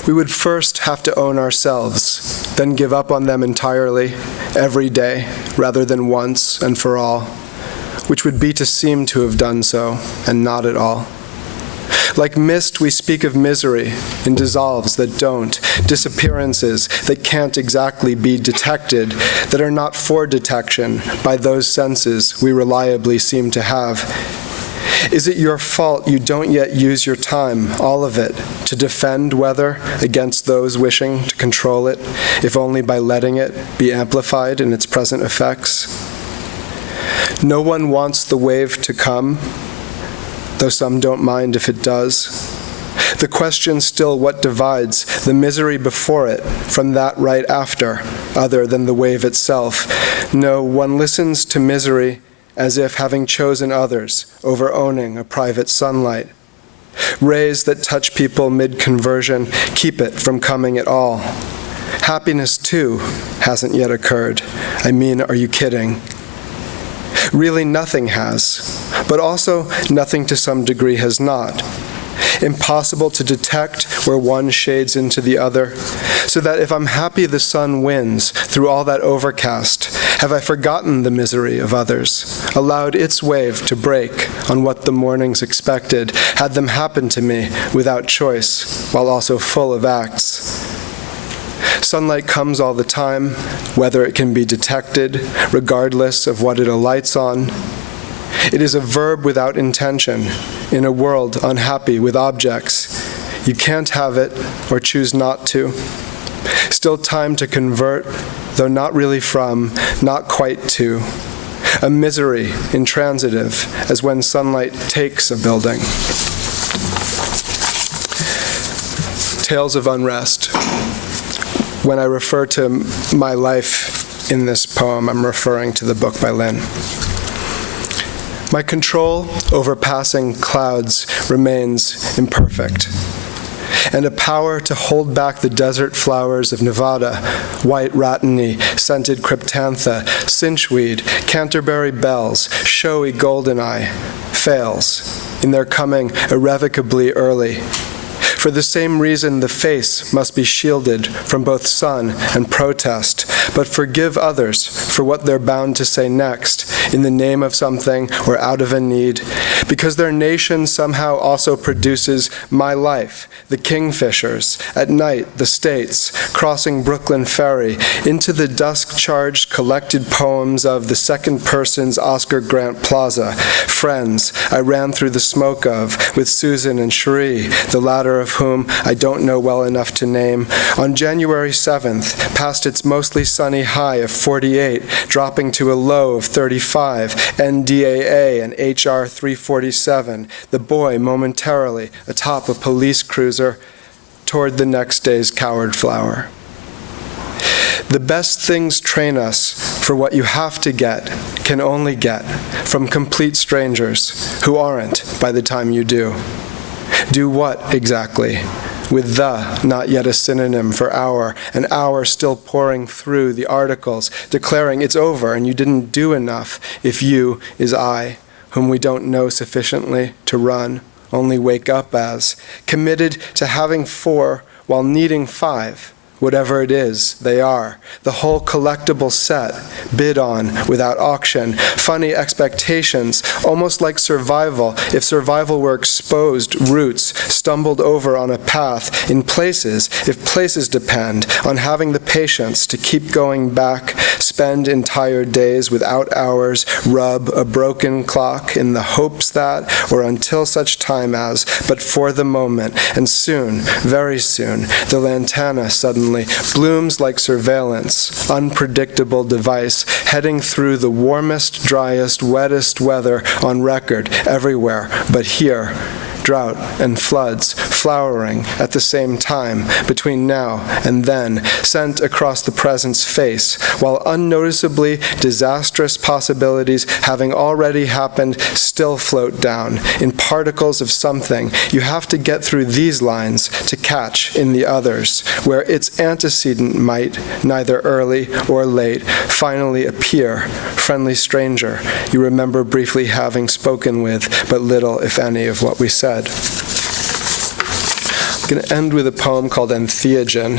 We would first have to own ourselves, then give up on them entirely, every day, rather than once and for all, which would be to seem to have done so, and not at all. Like mist, we speak of misery in dissolves that don't, disappearances that can't exactly be detected, that are not for detection by those senses we reliably seem to have. Is it your fault you don't yet use your time, all of it, to defend weather against those wishing to control it, if only by letting it be amplified in its present effects? No one wants the wave to come, though some don't mind if it does. The question still what divides the misery before it from that right after, other than the wave itself. No, one listens to misery as if having chosen others over owning a private sunlight. Rays that touch people mid-conversion keep it from coming at all. Happiness, too, hasn't yet occurred. I mean, are you kidding? Really, nothing has, but also nothing to some degree has not. Impossible to detect where one shades into the other, so that if I'm happy the sun wins through all that overcast, have I forgotten the misery of others, allowed its wave to break on what the mornings expected, had them happen to me without choice, while also full of acts? Sunlight comes all the time, whether it can be detected, regardless of what it alights on. It is a verb without intention, in a world unhappy with objects. You can't have it or choose not to. Still time to convert, though not really from, not quite to. A misery intransitive, as when sunlight takes a building. Tales of unrest. When I refer to my life in this poem, I'm referring to the book by Lynn. My control over passing clouds remains imperfect, and a power to hold back the desert flowers of Nevada, white rhatany, scented cryptantha, cinchweed, Canterbury bells, showy goldeneye, fails in their coming irrevocably early. For the same reason, the face must be shielded from both sun and protest, but forgive others for what they're bound to say next in the name of something or out of a need, because their nation somehow also produces my life, the kingfishers, at night, the states, crossing Brooklyn Ferry, into the dusk-charged collected poems of the second person's Oscar Grant Plaza, friends I ran through the smoke of with Susan and Cherie, the latter of whom I don't know well enough to name, on January 7th, past its mostly sunny high of 48, dropping to a low of 35, NDAA and HR 347, the boy momentarily atop a police cruiser toward the next day's coward flower. The best things train us for what you have to get, can only get, from complete strangers who aren't by the time you do. Do what, exactly? With the, not yet a synonym for hour, an hour still pouring through the articles, declaring it's over and you didn't do enough if you is I, whom we don't know sufficiently to run, only wake up as, committed to having 4 while needing 5. Whatever it is, they are. The whole collectible set, bid on without auction, funny expectations, almost like survival, if survival were exposed roots, stumbled over on a path, in places, if places depend on having the patience to keep going back, spend entire days without hours, rub a broken clock in the hopes that, or until such time as, but for the moment, and soon, very soon, the lantana suddenly blooms like surveillance, unpredictable device, heading through the warmest, driest, wettest weather on record everywhere, but here, drought and floods flowering at the same time between now and then, sent across the present's face, while unnoticeably disastrous possibilities having already happened still float down in particles of something. You have to get through these lines to catch in the others, where its antecedent might, neither early or late, finally appear. Friendly stranger, you remember briefly having spoken with but little, if any, of what we said. I'm going to end with a poem called Entheogen,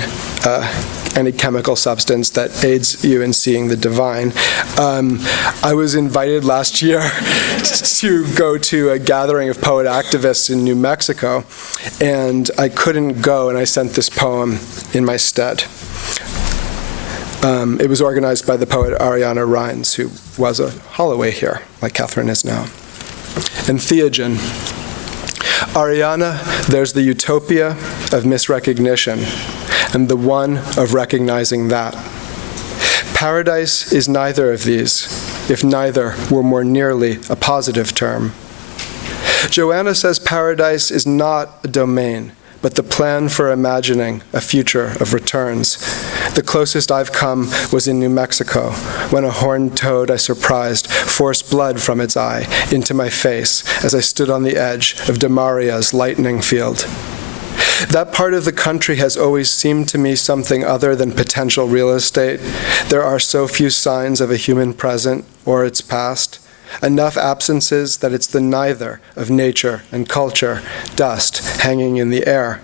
any chemical substance that aids you in seeing the divine. I was invited last year to go to a gathering of poet activists in New Mexico, and I couldn't go, and I sent this poem in my stead. It was organized by the poet Ariana Rines, who was a Holloway here, like Catherine is now. Entheogen. Ariana, there's the utopia of misrecognition, and the one of recognizing that. Paradise is neither of these, if neither were more nearly a positive term. Joanna says paradise is not a domain, but the plan for imagining a future of returns. The closest I've come was in New Mexico, when a horned toad I surprised forced blood from its eye into my face as I stood on the edge of Damaria's lightning field. That part of the country has always seemed to me something other than potential real estate. There are so few signs of a human present or its past. Enough absences that it's the neither of nature and culture, dust hanging in the air.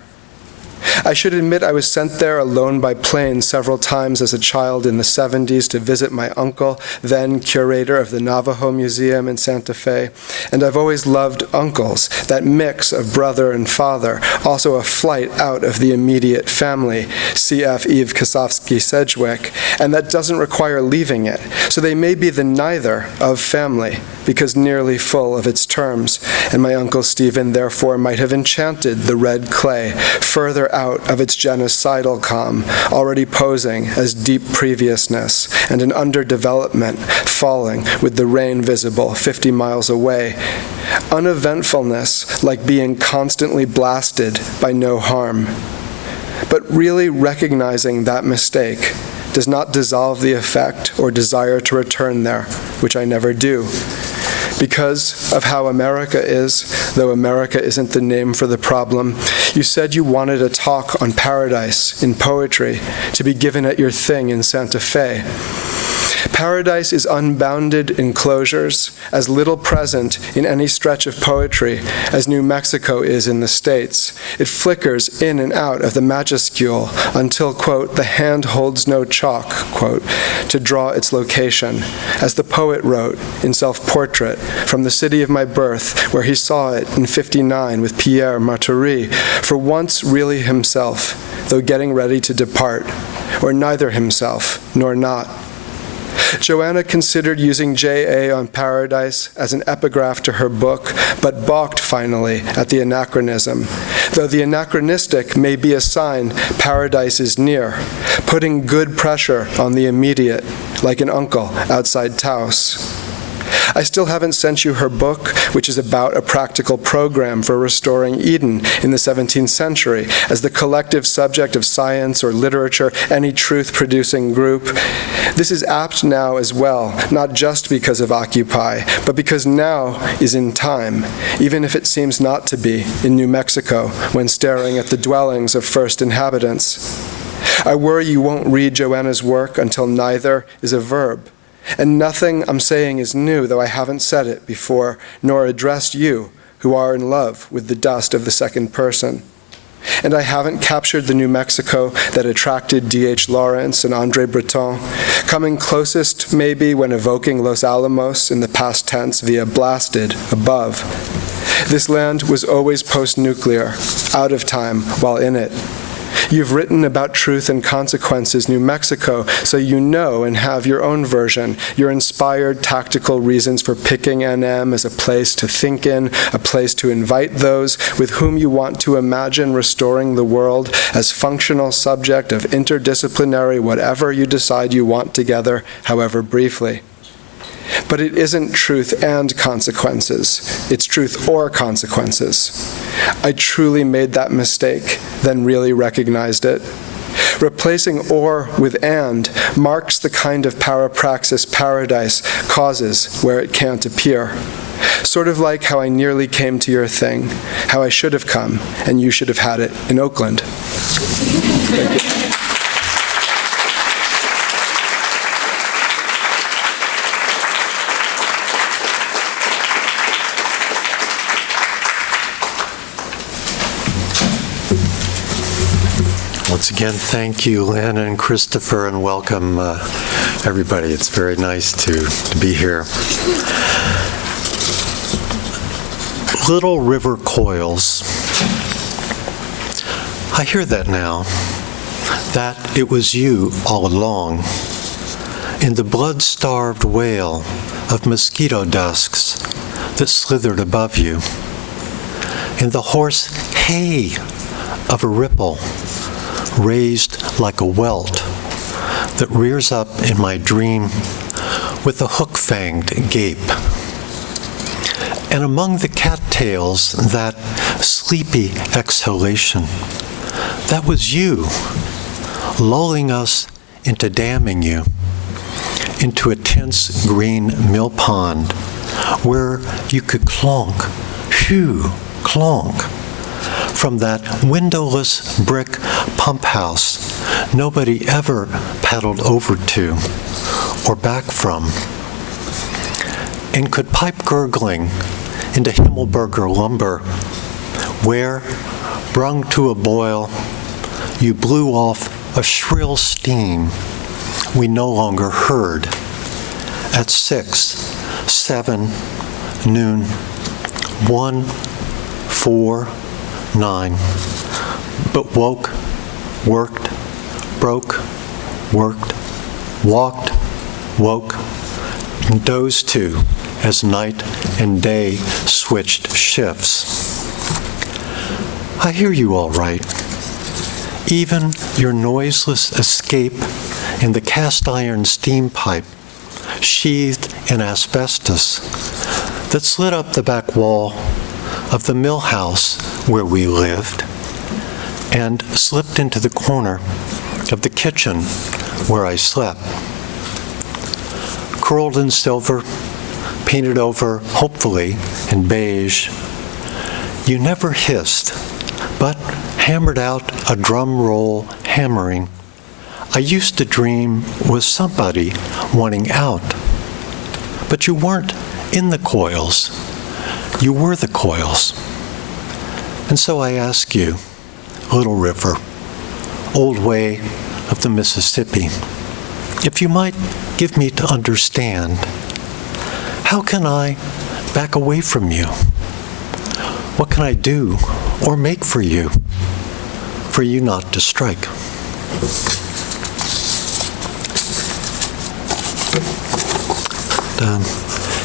I should admit I was sent there alone by plane several times as a child in the 70s to visit my uncle, then curator of the Navajo Museum in Santa Fe. And I've always loved uncles, that mix of brother and father, also a flight out of the immediate family, cf. Eve Kosofsky-Sedgwick, and that doesn't require leaving it. So they may be the neither of family, because nearly full of its terms, and my Uncle Stephen therefore might have enchanted the red clay further out of its genocidal calm, already posing as deep previousness and an underdevelopment falling with the rain visible 50 miles away. Uneventfulness like being constantly blasted by no harm. But really recognizing that mistake does not dissolve the effect or desire to return there, which I never do. Because of how America is, though America isn't the name for the problem, you said you wanted a talk on paradise in poetry to be given at your thing in Santa Fe. Paradise is unbounded enclosures, as little present in any stretch of poetry as New Mexico is in the States. It flickers in and out of the majuscule until, quote, the hand holds no chalk, quote, to draw its location, as the poet wrote in Self-Portrait from the city of my birth, where he saw it in '59 with Pierre Martyry, for once really himself, though getting ready to depart, or neither himself nor not. Joanna considered using J.A. on paradise as an epigraph to her book, but balked finally at the anachronism, though the anachronistic may be a sign paradise is near, putting good pressure on the immediate, like an uncle outside Taos. I still haven't sent you her book, which is about a practical program for restoring Eden in the 17th century as the collective subject of science or literature, any truth-producing group. This is apt now as well, not just because of Occupy, but because now is in time, even if it seems not to be in New Mexico when staring at the dwellings of first inhabitants. I worry you won't read Joanna's work until neither is a verb. And nothing I'm saying is new, though I haven't said it before, nor addressed you, who are in love with the dust of the second person. And I haven't captured the New Mexico that attracted D.H. Lawrence and Andre Breton, coming closest maybe when evoking Los Alamos in the past tense via blasted above. This land was always post-nuclear, out of time while in it. You've written about truth and consequences, New Mexico, so you know and have your own version, your inspired tactical reasons for picking NM as a place to think in, a place to invite those with whom you want to imagine restoring the world as functional subject of interdisciplinary whatever you decide you want together, however briefly. But it isn't truth and consequences. It's truth or consequences. I truly made that mistake, then really recognized it. Replacing or with and marks the kind of parapraxis paradise causes where it can't appear. Sort of like how I nearly came to your thing, how I should have come, and you should have had it in Oakland. Thank you. Once again, thank you, Lynn and Christopher, and welcome everybody. It's very nice to be here. Little river coils. I hear that now, that it was you all along, in the blood-starved wail of mosquito dusks that slithered above you, in the hoarse hey of a ripple raised like a welt that rears up in my dream with a hook-fanged gape. And among the cattails, that sleepy exhalation, that was you, lulling us into damming you, into a tense green mill pond where you could clonk, phew, clonk, from that windowless brick pump house nobody ever paddled over to or back from, and could pipe gurgling into Himmelberger lumber, where, brung to a boil, you blew off a shrill steam we no longer heard at 6, 7, noon, 1, 4, 9, but woke, worked, broke, worked, walked, woke, and dozed to as night and day switched shifts. I hear you all right. Even your noiseless escape in the cast iron steam pipe sheathed in asbestos that slid up the back wall of the mill house where we lived and slipped into the corner of the kitchen where I slept. Curled in silver, painted over, hopefully, in beige, you never hissed, but hammered out a drum roll hammering I used to dream was somebody wanting out. But you weren't in the coils. You were the coils. And so I ask you, little river, old way of the Mississippi, if you might give me to understand, how can I back away from you? What can I do or make for you not to strike?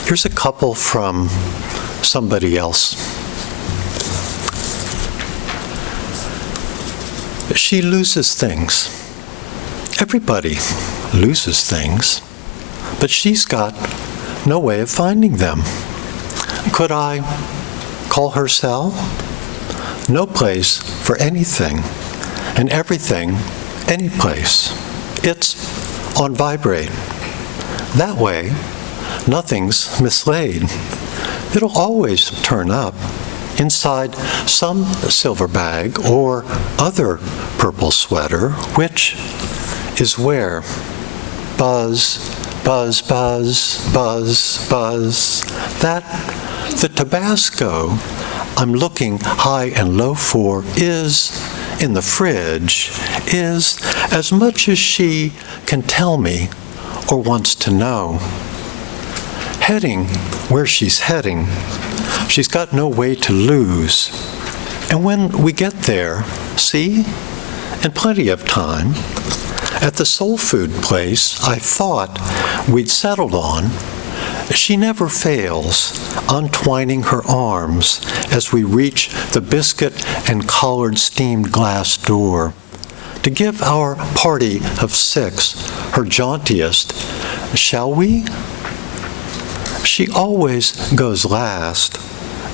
Here's a couple from somebody else. She loses things. Everybody loses things, but she's got no way of finding them. Could I call her cell? No place for anything, and everything, any place. It's on vibrate. That way, nothing's mislaid. It'll always turn up inside some silver bag or other purple sweater, which is where? Buzz, buzz, buzz, buzz, buzz. That the Tabasco I'm looking high and low for is in the fridge, is as much as she can tell me or wants to know. Heading where she's heading, she's got no way to lose. And when we get there, see, in plenty of time, at the soul food place I thought we'd settled on, she never fails, untwining her arms as we reach the biscuit and collared steamed glass door, to give our party of 6 her jauntiest, shall we? She always goes last.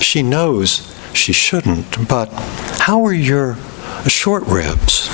She knows she shouldn't, but how are your short ribs?